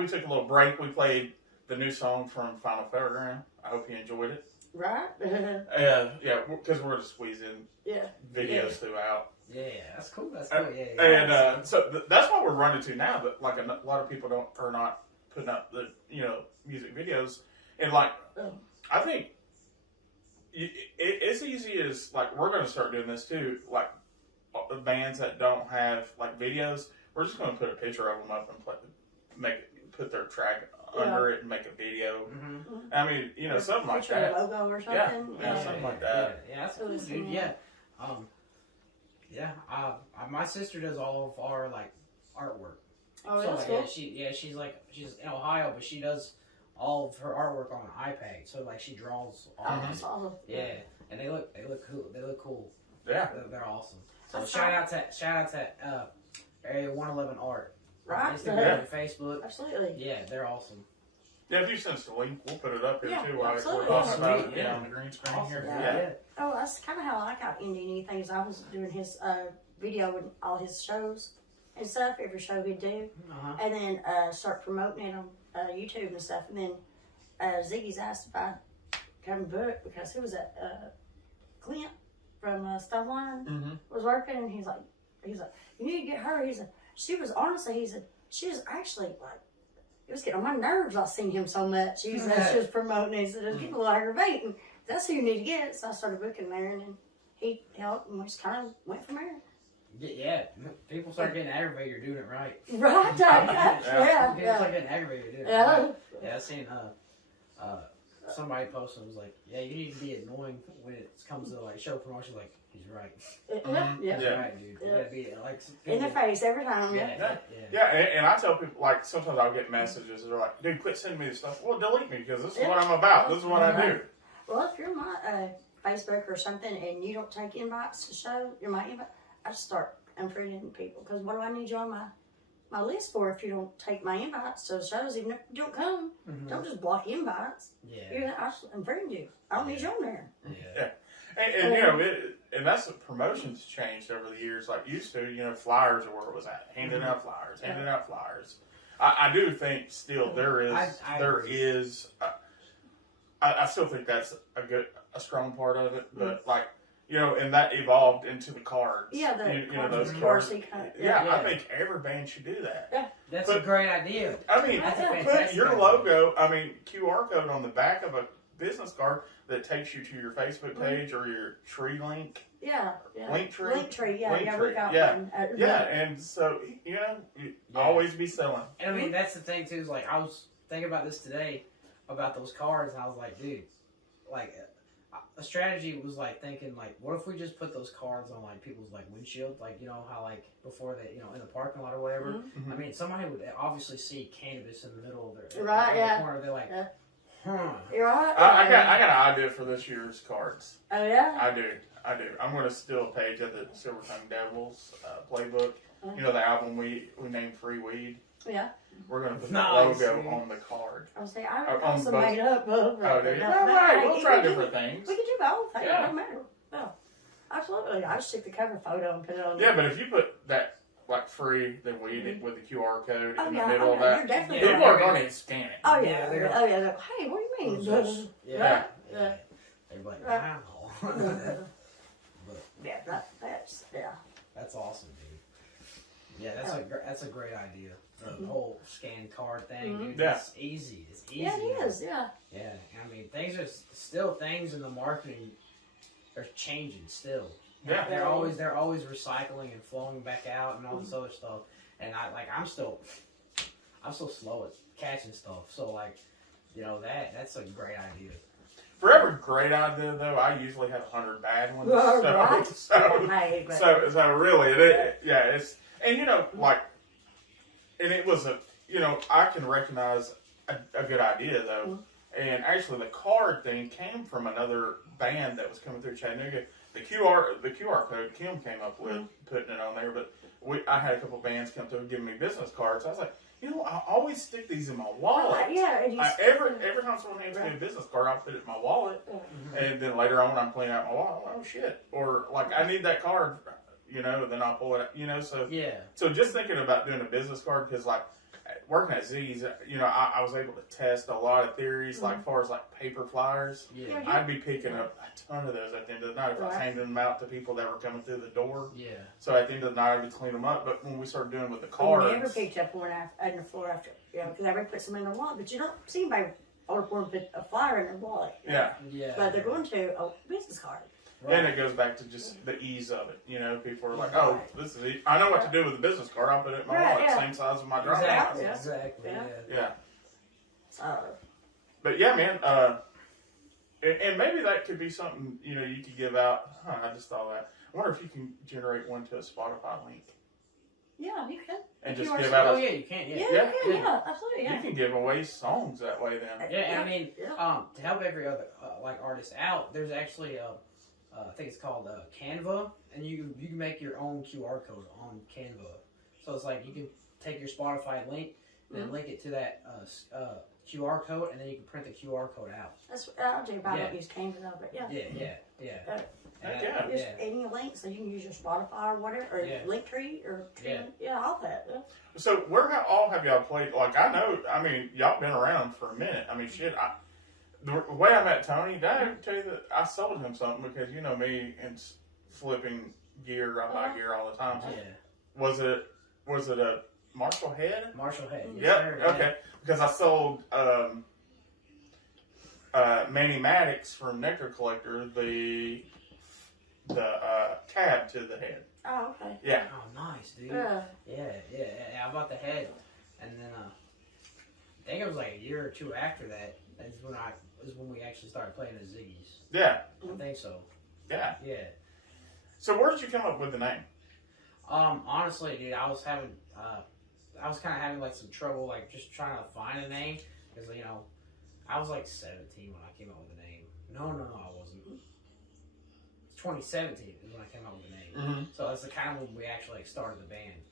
we took a little break. We played the new song from Final Fairground. I hope you enjoyed it. Right? Yeah, because we're just squeezing videos throughout. Yeah, that's cool. That's cool. Yeah. And so that's what we're running to now. But like a lot of people are not putting up the music videos, and like I think it's easy as like we're going to start doing this too. Like the bands that don't have like videos, we're just going to put a picture of them up and put their track under it and make a video. Mm-hmm. I mean, something like that. A logo or something. Yeah, something like that. Yeah, that's cool, dude. Yeah. My sister does all of our like artwork. Oh, so, that's cool. She's in Ohio, but she does all of her artwork on an iPad. So like she draws all of it. Awesome. Yeah, and they look cool. They look cool. Yeah, they're awesome. So shout out to Area 111 Art. Right. Instagram and Facebook. Absolutely. Yeah, they're awesome. Yeah, if you send us the link, we'll put it up here too. While Absolutely. we're talking about it Yeah. on the green screen Awesome. here. Yeah. Oh, that's kind of how I got into anything. I was doing his video and all his shows and stuff. Every show he'd do, and then start promoting it on YouTube and stuff. And then Ziggy's asked if I'd come book because he was at Clint from Stoneline was working, and he's like, you need to get her. He said she was actually like. It was getting on my nerves. I seen him so much. She was promoting. He said, "It's getting a little aggravating. That's who you need to get." So I started booking there, and then he helped, and we just kind of went from there. Yeah, people start getting aggravated doing it right. Right? Yeah. People start getting aggravated doing it right. Yeah, I seen somebody posted was like, "Yeah, you need to be annoying when it comes to like show promotion." Like, he's right. Yeah. He's right, dude. You gotta be like In the face every time. Yeah, and I tell people, like, sometimes I'll get messages that are like, dude, quit sending me this stuff. Well, delete me, because this is what I'm about. This is what I do. Well, if you're my Facebook or something and you don't take invites to show, you're my invite, I just start unfriending people. Because what do I need you on my list for if you don't take my invites to shows? Even if you don't come, don't just block invites. Yeah. I just unfriend you. I don't need you on there. Yeah. And that's what promotions changed over the years. Like used to, flyers are where it was at. Handing out flyers. I do think still there is. I still think that's a strong part of it. But and that evolved into the cards. Yeah, those cards. I think every band should do that. Yeah, that's a great idea. I mean, that's a put fantastic your idea. logo. I mean, QR code on the back of a business card that takes you to your Facebook page or your tree link. Yeah. Link tree. We got one. And so always be selling. And I mean, that's the thing too. Is like I was thinking about this today about those cards, and I was like, dude, like a strategy was like thinking like, what if we just put those cards on like people's like windshield, like how like before they in the parking lot or whatever. I mean, somebody would obviously see cannabis in the middle of their the corner. They're like. You're right. I got an idea for this year's cards. Oh yeah. I do. I'm going to steal a page of the Silver Tongue Devils playbook. The album we named Free Weed. Yeah. We're going to put the logo on the card. I was saying I also made up. Oh, dude. We'll try different things. We can do both. It doesn't matter. No. Absolutely. I just took the cover photo and put it on. Yeah, but if you put that. Like free, then weed with the QR code in the middle of you're that. definitely People are going to scan it. Oh yeah. Hey, what do you mean? Yeah. They're like, wow. That's awesome, dude. Yeah, that's a great idea. The whole scan card thing, dude. It's easy. It's easy. Yeah, it is. Yeah. Yeah, I mean, things in the marketing are changing still. Yeah, they're always recycling and flowing back out and all this other stuff. And I'm still slow at catching stuff. So that's a great idea. For every great idea, though, I usually have 100 bad ones. So really, it's and and it was I can recognize a good idea though, and actually the card thing came from another band that was coming through Chattanooga. The QR code Kim came up with putting it on there, but I had a couple bands come through giving me business cards. I was like, I always stick these in my wallet. Every time someone hands me a business card, I put it in my wallet, and then later on when I'm cleaning out my wallet, oh shit, or like I need that card, then I'll pull it out, So just thinking about doing a business card because working at Z's, I was able to test a lot of theories, like far as like paper flyers. Yeah. I'd be picking up a ton of those at the end of the night if I was handing them out to people that were coming through the door. Yeah. So at the end of the night, I would clean them up. But when we started doing with the We cards, never picked up one on the floor after, because everybody puts them in their wallet. But you don't see anybody order for them put a flyer in their wallet. yeah. Yeah. But they're going to a business card. Then it goes back to just the ease of it. People are like, "Oh, this is I know what to do with the business card. I'll put it in my wallet, same size as my driver." Exactly. Yeah. Exactly. Yeah. Yeah. Yeah. But yeah, man. And maybe that could be something you could give out. I just thought that. I wonder if you can generate one to a Spotify link Yeah, you can. and If just you are give so- out. Oh yeah, you can. Yeah, Yeah. you can. Yeah, absolutely. You Yeah. can give away songs that way then. Yeah, and I mean, Yeah. to help every other artist out, there's actually I think it's called Canva, and you can make your own QR code on Canva. So it's like you can take your Spotify link and then link it to that QR code, and then you can print the QR code out. That's what I'll do. But I Yeah. don't use Canva though. But yeah. Yeah. Heck yeah. Just any link, so you can use your Spotify or whatever, or Yeah. Linktree or all that. Yeah. So where all have y'all played? Like I know, I mean, y'all been around for a minute. I mean, shit. The way I met Tony, did I ever tell you that I sold him something because you know me and flipping gear, I buy gear all the time. Yeah. Was it a Marshall head? Marshall Head. Yes, Yep. sir, Okay. Because I sold Manny Maddox from Nectar Collector the tab to the head. Oh, okay. Yeah. Oh, nice, dude. Yeah. Yeah. I bought the head, and then I think it was like a year or two after that. Is when we actually started playing at Ziggy's. Yeah. I think so. Yeah. Yeah. So where did you come up with the name? Honestly, dude, I was kind of having like some trouble, like just trying to find a name, because I was like 17 when I came up with the name. No, I wasn't. It's 2017 is when I came up with the name. Mm-hmm. So that's the kind of when we actually started the band,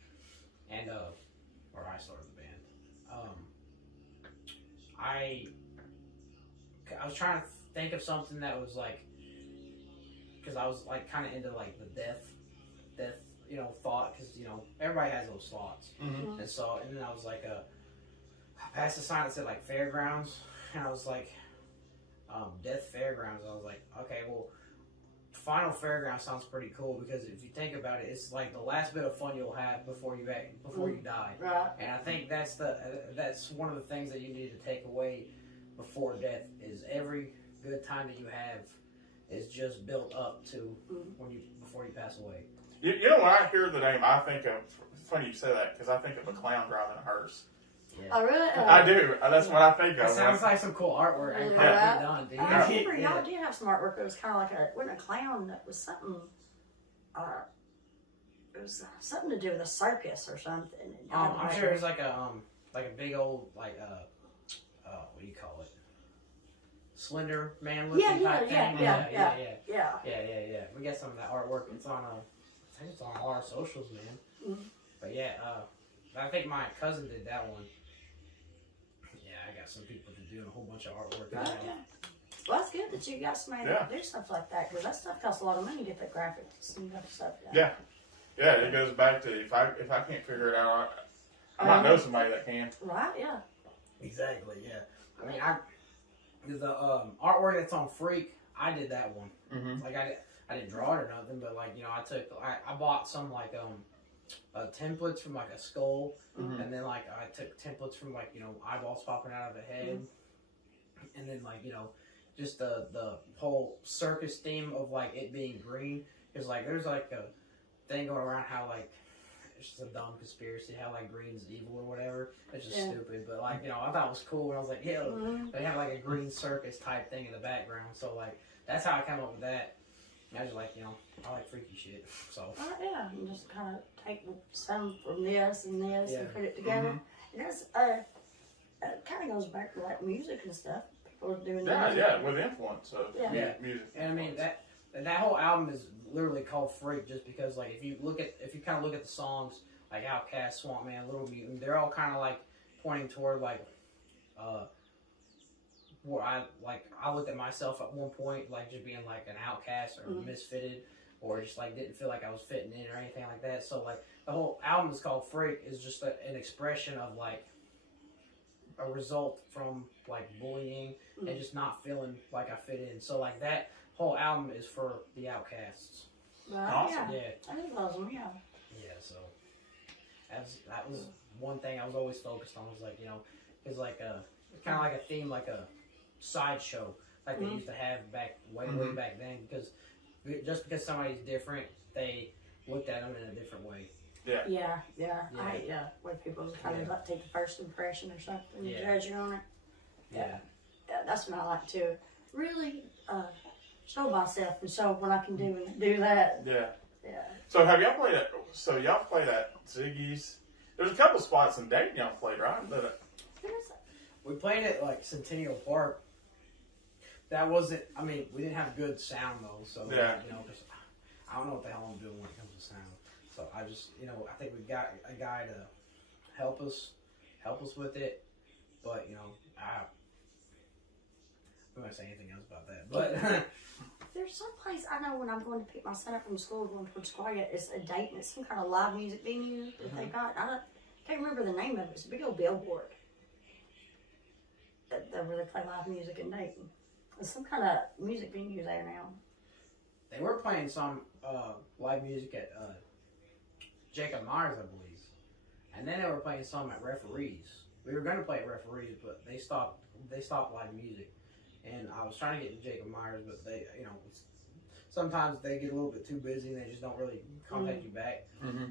and or I started the band. I was trying to think of something that was like, because I was like kind of into like the death, thought, because everybody has those thoughts, Mm-hmm. and then I was like, I passed a sign that said like Fairgrounds, and I was like, Death Fairgrounds. I was like, okay, well, Final Fairground sounds pretty cool, because if you think about it, it's like the last bit of fun you'll have before you die. Right. And I think that's one of the things that you need to take away before death, is every good time that you have is just built up to before you pass away. You know, when I hear the name, I think of, funny you say that, because I think of a clown driving a hearse. Yeah. Oh, really? I do. That's what I think of. That sounds like some cool artwork. Yeah. Yeah. Done, dude. I remember Yeah. y'all did have some artwork. It was kind of like wasn't a clown, that was something, it was something to do with a circus or something. And I'm sure it's like a big old what do you call it? Slender Man looking type thing. Yeah. We got some of that artwork. It's on I think it's on all our socials, man. Mm-hmm. But yeah, I think my cousin did that one. Yeah, I got some people to do a whole bunch of artwork. Right, yeah. Well, it's good that you got somebody that do stuff like that, because that stuff costs a lot of money to get that graphics and stuff done. Yeah, it goes back to if I can't figure it out, I might know somebody that can. Right, yeah. Exactly, yeah. I mean, the artwork that's on Freak, I did that one. Mm-hmm. Like I didn't draw it or nothing, but like I bought some like templates from like a skull, and then like I took templates from like eyeballs popping out of the head, and then like just the whole circus theme of like it being green. Because like there's like a thing going around how like it's just a dumb conspiracy how like green's evil or whatever. It's just stupid, but like I thought it was cool, and I was like, yeah, they have like a green circus type thing in the background. So like that's how I came up with that. And I was like, I like freaky shit. So Yeah, and just kind of take some from this and this and put it together. And that's it kind of goes back to like music and stuff. People are doing that. Yeah, with influence of music. And I mean that whole album is literally called Freak just because like if you kind of look at the songs like Outkast, Swamp Man, Little Mutant, they're all kind of like pointing toward like where I looked at myself at one point like just being like an outcast or misfitted or just like didn't feel like I was fitting in or anything like that. So like the whole album is called Freak is just an expression of like a result from like bullying and just not feeling like I fit in. So like that whole album is for the outcasts. Right, Awesome. yeah. That is awesome, yeah. Yeah, so that was one thing I was always focused on. Was like, you know, it's like it's kind of like a theme, like a sideshow, like they used to have way back then. Because just because somebody's different, they looked at them in a different way. Yeah. I hate when people kind of like take the first impression or something and judge you on it. Yeah, that's what I like to really show myself and show what I can do and do that. Yeah. Yeah. So have y'all played at? So y'all played at Ziggy's. There's a couple spots in Dayton y'all played, right? We played at like Centennial Park. That wasn't. I mean, we didn't have good sound though. So you know, 'cause I don't know what the hell I'm doing when it comes to sound. So I just, you know, I think we got a guy to help us with it. But you know, I'm not gonna say anything else about that. But There's some place I know when I'm going to pick my son up from school going towards Quiet, it's a Dayton. It's some kind of live music venue that they got. I can't remember the name of it. It's a big old billboard that where they play live music in Dayton. There's some kind of music venue there now. they were playing some live music at Jacob Myers, I believe, and then they were playing some at Referees. We were gonna play at Referees, but they stopped live music. And I was trying to get to Jacob Myers, but they, you know, sometimes they get a little bit too busy and they just don't really contact you back. Mm-hmm.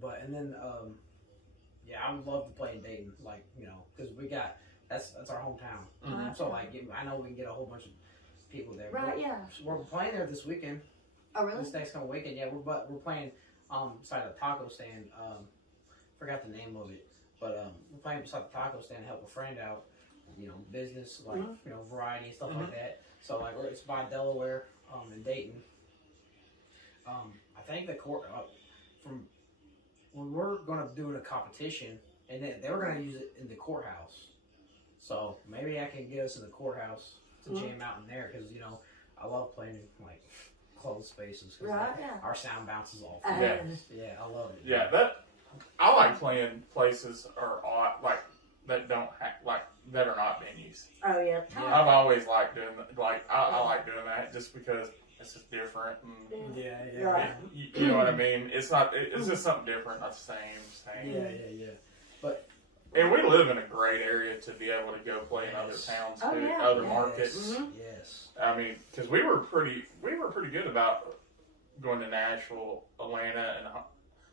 But and then, I would love to play in Dayton, like, you know, because we got that's our hometown. Mm-hmm. So like, I know we can get a whole bunch of people there. Right? Yeah. We're playing there this weekend. Oh, really? This next coming weekend, yeah. We're playing beside a taco stand. Forgot the name of it, but we're playing beside the taco stand to help a friend out. You know, business, like, you know, variety and stuff like that. So, like, it's by Delaware, in Dayton. I think the court, we were going to do a competition, and then they were going to use it in the courthouse. So, maybe I can get us in the courthouse to jam out in there, because, you know, I love playing in, like, closed spaces. Cause, Right, like, our sound bounces off. Yeah. Yeah, I love it. Yeah, I like playing places that don't that are not venues. Oh, yeah. I've always liked doing I like doing that just because it's just different. And Yeah. you know what I mean? It's just something different, not the same. Yeah. But and we live in a great area to be able to go play in other towns too, other markets. Yes. I mean, because we were pretty good about going to Nashville, Atlanta, and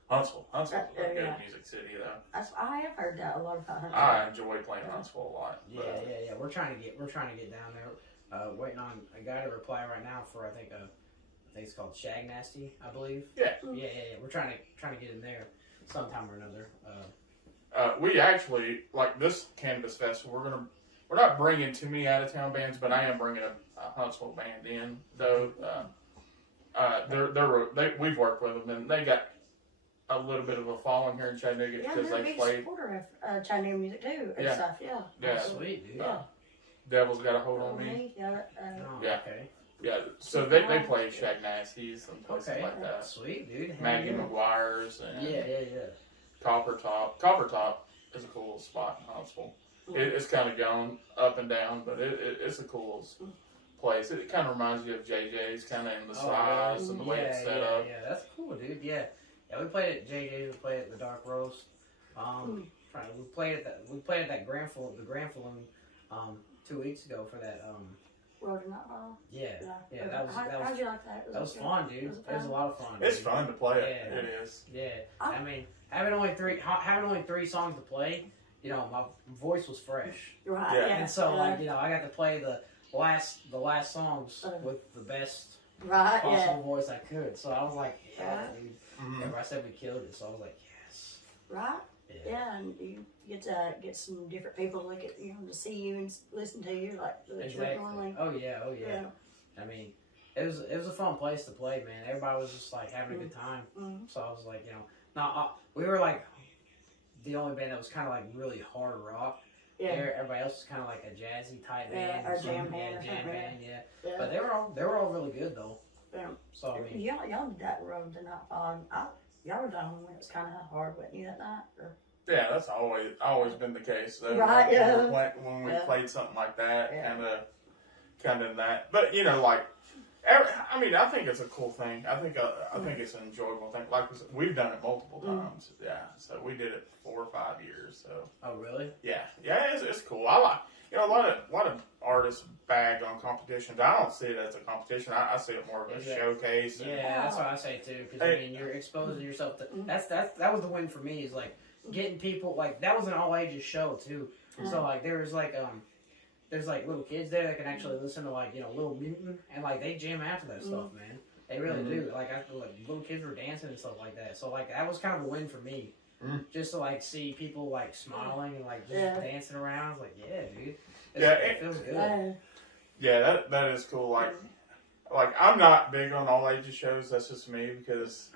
Huntsville. Huntsville's a good music city, though. I have heard that a lot about Huntsville. I enjoy playing Huntsville a lot. Yeah. We're trying to get down there. Waiting on a guy to reply right now for I think it's called Shag Nasty, I believe. Yeah. We're trying to get in there sometime or another. We actually, like this Cannabis Festival, we're not bringing too many out of town bands, but I am bringing a Huntsville band in though. We've worked with them and they got a little bit of a following here in Chattanooga because they're a they big played. Supporter of Chattanooga music too and stuff. Yeah. Yeah. Sweet, dude. Devil's Got a Hold on Me. Yeah. Okay. Yeah. So they play Shag Nasties and places like that. Sweet, dude. Maggie McGuire's and Yeah. Copper Top. Copper Top is a cool spot in Huntsville. It's kind of gone up and down, but it's a cool place. It kind of reminds you of JJ's, kind of in the size and the way it's set up. Yeah, that's cool, dude. Yeah, we played at JJ's. We played at the Dark Roast. We played at that Grand Falloon 2 weeks ago for that. Road and Outlaw. Yeah. How'd you like that? That was fun, dude. It was a lot of fun. It's fun to play. Yeah. It is. Yeah. I mean, having only three songs to play, you know, my voice was fresh. Right. Yeah. And so, like, you know, I got to play the last songs with the best possible voice I could. So I was like, yeah, dude. Everybody said we killed it, so I was like, yes. Right. Yeah, and you get to get some different people to look at you, to see you and listen to you, like Exactly. Oh yeah. I mean, it was a fun place to play, man. Everybody was just like having a good time. So I was like, you know, we were like the only band that was kind of like really hard rock. Yeah. Everybody else was kind of like a jazzy type band, or jam band, Yeah. But they were all really good though. Yeah. So I mean, y'all did that Road to Nightfall. Y'all were down when it was kind of hard, wasn't you, that night? Or? Yeah, that's always been the case. Though, Right, like, yeah. when we Yeah. played something like that, Yeah. kind of that. But you know, like, I mean, I think it's a cool thing. I think it's an enjoyable thing. Like we've done it multiple times. Yeah, so we did it 4 or 5 years. So. Oh, really? Yeah, it's cool. I like, you know, a lot of artists bag on competitions. I don't see it as a competition. I see it more of a showcase. Yeah, that's what I say too. Because I mean, you're exposing yourself to that was the win for me. Is like getting people like that was an all ages show too. So like there's like little kids there that can actually listen to like Little Mutant and like they jam after that stuff, man. They really do. Like I feel like little kids were dancing and stuff like that. So like that was kind of a win for me. Just to like see people like smiling and like just dancing around. It's like, yeah, dude. It feels good. Yeah, that is cool. Like I'm not big on all ages shows. That's just me because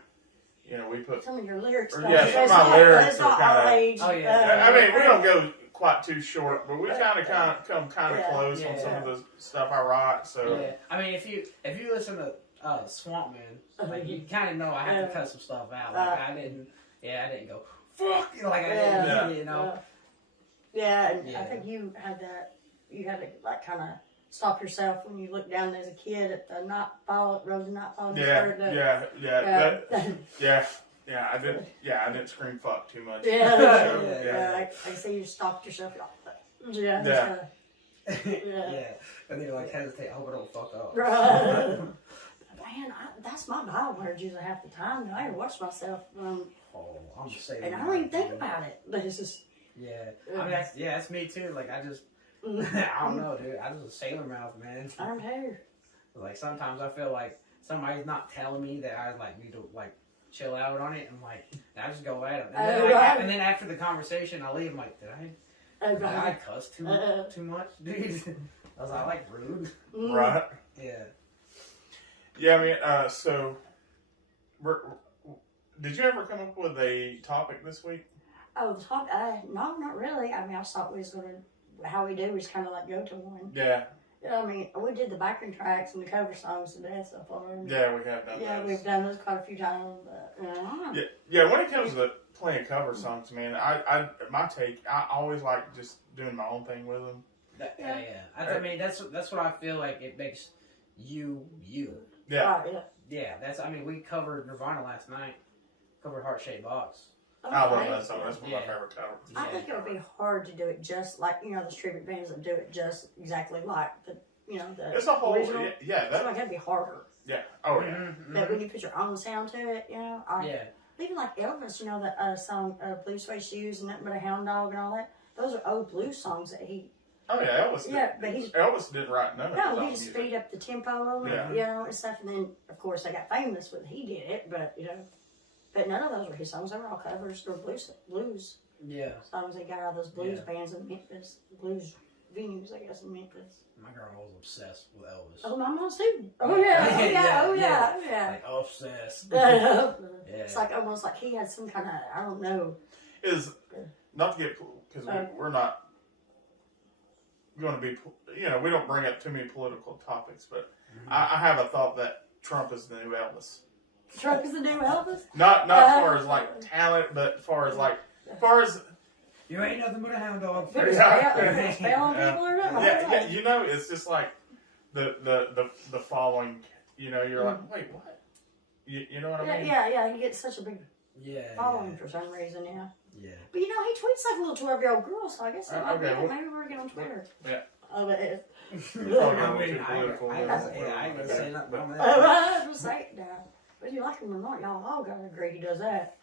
we put some of your lyrics. some of my lyrics are kind of. Oh yeah. I mean, we don't go quite too short, but we come kind of close on some of the stuff I write. So yeah, I mean, if you listen to Swamp Man, like you kind of know I have to cut some stuff out. Like I didn't go fuck, like I didn't, Yeah, and I think you had to like kind of stop yourself when you looked down as a kid at the Road to Nightfall. Yeah, I didn't. Yeah, I didn't scream fuck too much. I see you stopped yourself. Yeah, and then you're like hesitate. I hope I don't fuck up. Right. Man, that's my Bible words usually half the time. I ain't watch myself. I'm just saying. And I don't even think about it. But it's just. Yeah, I mean that's me too. Like I just, I don't know, dude. I just a sailor mouth, man. I'm here. Like sometimes I feel like somebody's not telling me that I like need to like chill out on it, and like I just go at them. And then after the conversation, I leave. I'm like, did I cuss too much, dude? I was like rude. Right. Yeah. Yeah, I mean, so, did you ever come up with a topic this week? Oh, no, not really. I mean, I thought we was going to, how we do is kind of like go to one. Yeah. I mean, we did the backing tracks and the cover songs today so far. Yeah, we have done Yeah, those. we've done those quite a few times. But, yeah, when it comes to playing cover songs, man, my take, I always like just doing my own thing with them. I mean, that's what I feel like it makes you. Yeah. Yeah, I mean, we covered Nirvana last night. Covered Heart Shaped Box. Okay. I love that song. That's one of my favorite covers. I think it would be hard to do it just like, the tribute bands that do it just exactly like the it's a whole, original. yeah. That like that'd be harder. Yeah. Oh, yeah. But when you put your own sound to it, even like Elvis, that song, Blue Suede Shoes and Nothing But a Hound Dog and all that. Those are old blues songs that he. Oh yeah, Elvis. Elvis didn't write none of it. No, he just speed up the tempo, and stuff. And then, of course, they got famous when he did it. But but none of those were his songs. They were all covers or blues. Yeah. Songs they got out of those blues bands in Memphis, blues venues, I guess, in Memphis. My girl was obsessed with Elvis. Oh, my mom's too. Oh yeah. Like obsessed. It's like almost like he had some kind of, I don't know. Is not to get, because we're not going to be, we don't bring up too many political topics, but I have a thought that Trump is the new Elvis. Trump is the new Elvis? Not as far as like talent, but as far as you ain't nothing but a hound dog. Spelling people or nothing. Yeah, it's just like the following, you're like, wait, what? You know what I mean? Yeah, he gets such a big following for some reason, Yeah. But he tweets like a little 12-year-old girl, so I guess maybe we're getting on Twitter. Yeah. Oh, but it. I ain't gonna say nothing on that. I was saying, whether you like him or not, y'all all gotta agree he does that.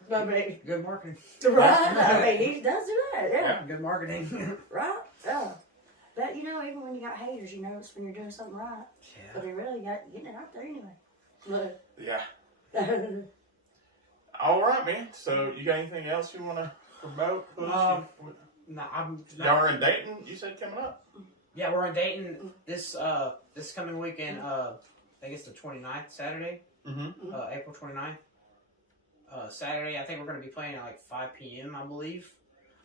Good marketing. Right? I mean, he does do that, yeah. Good marketing. Right? Yeah. But, even when you got haters, you notice when you're doing something right. Yeah. But they really got getting it out there anyway. Look. Yeah. All right, man. So, you got anything else you want to promote? No, I'm not. Y'all are in Dayton, you said, coming up? Yeah, we're in Dayton this coming weekend. I think it's the 29th, Saturday. April 29th. Saturday, I think we're going to be playing at like 5 p.m., I believe.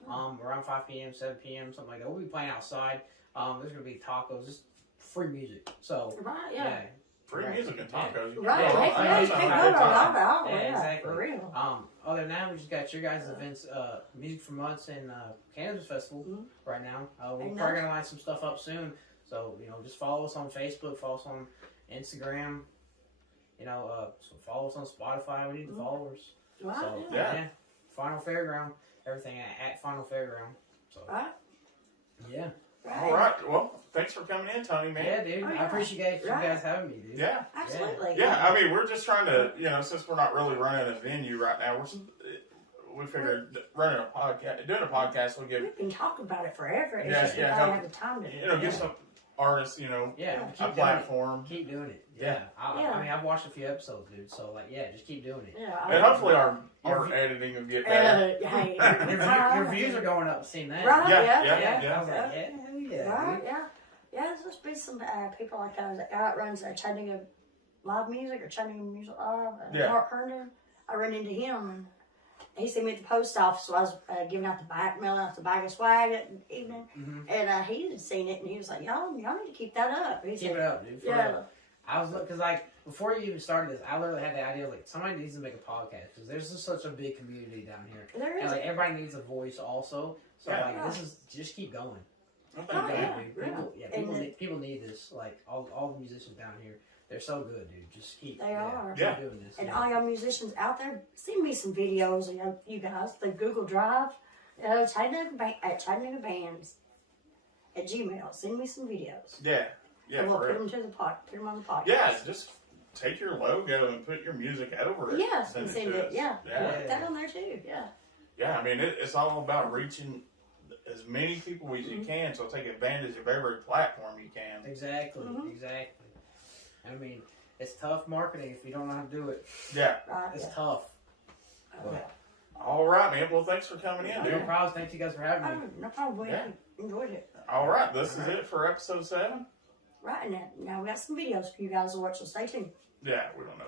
Around 5 p.m., 7 p.m., something like that. We'll be playing outside. There's going to be tacos, just free music. So, free music and tacos. Right, Yeah, you can't go to a lot of Yeah, exactly. for real. Other than that, we just got your guys' events, Music for Months and Cannabis Festival right now. We're probably gonna line some stuff up soon. So just follow us on Facebook, follow us on Instagram. So follow us on Spotify. We need the followers. Right, So yeah. Final Fairground, everything at Final Fairground. So right. yeah. All right. Well, thanks for coming in, Tony, man. Yeah, dude. I appreciate you guys having me, dude. Yeah. Absolutely. Yeah, I mean, we're just trying to, since we're not really running a venue right now, we figured running a podcast, doing a podcast, we'll give. We've been talking about it forever. It's Yeah, just we yeah, don't have the time to do it. Give some artists, a platform. Keep doing it. Yeah. I mean, I've watched a few episodes, dude. So just keep doing it. Yeah. And hopefully our editing will get better. Hey, Your views are going up. Seeing that. Right. Yeah. I was like, yeah, Right, dude. yeah. Yeah, there's supposed to be some people like that guy that runs Chattanooga Live Music or Chattanooga Music Live. Mark Herndon. I ran into him and he seen me at the post office. So I was giving out mailing out the bag of swag at evening. And he had seen it and he was like, y'all need to keep that up. He Keep it up, dude. For real. I was looking, because before you even started this, I literally had the idea, somebody needs to make a podcast, because there's just such a big community down here. There is. And, everybody needs a voice also. So, this is, just keep going. People need this. All the musicians down here, they're so good, dude. Just keep. They are. Keep doing this. And all y'all musicians out there, send me some videos of you guys. The Google Drive, Chattanooga Bands at Gmail. Send me some videos. Yeah. And we'll put them on the podcast. Yeah, just take your logo and put your music over it. Yeah, Send it. to us. Yeah. Put that on there too. Yeah. Yeah, I mean, it's all about reaching as many people as you can, so take advantage of every platform you can. Exactly. I mean, it's tough marketing if you don't know how to do it. Yeah. It's tough. All right, man. Well, thanks for coming in, dude. No problem. Thank you guys for having me. No problem. Enjoyed it. All right, this is it for episode 7. Right, now we got some videos for you guys to watch, so stay tuned. Yeah, we don't know.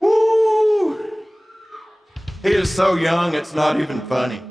Woo! He is so young, it's not even funny.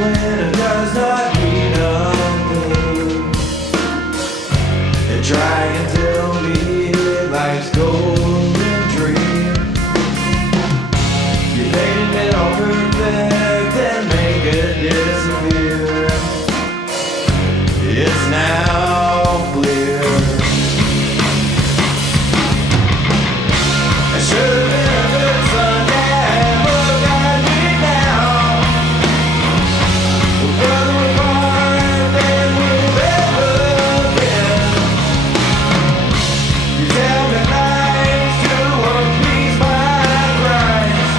When it does not mean nothing, and try and tell me life's golden dream. You painted it all perfect and make it disappear. It's now clear. I should have been a good son, yeah, look at me now. Further apart than we've ever been. You tell me lies to appease my cries.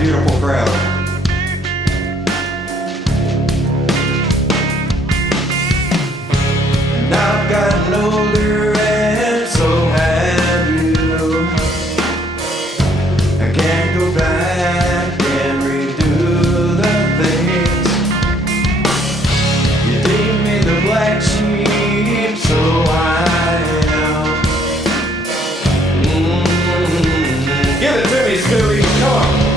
beautiful crowd. And I've gotten older and so have you. I can't go back and redo the things. You deemed me the black sheep, so I am. Give it to me, Scooby, come on.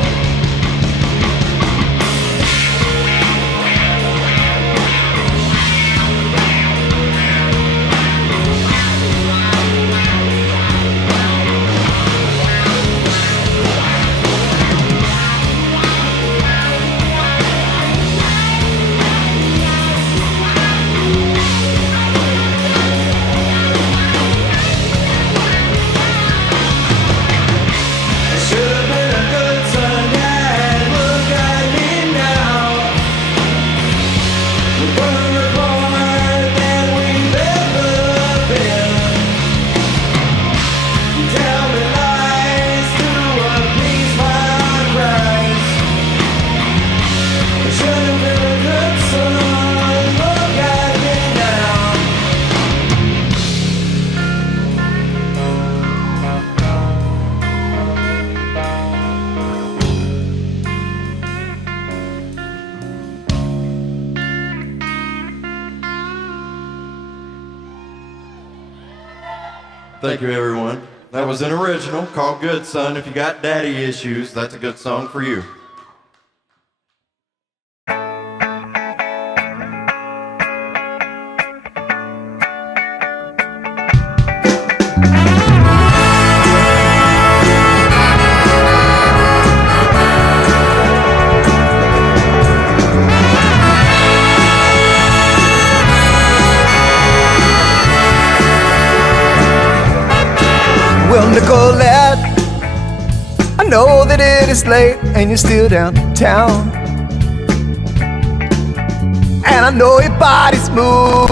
Thank you, everyone. That was an original called Good Son. If you got daddy issues, that's a good song for you. Well, Nicolette, I know that it is late and you're still downtown, and I know your body's moving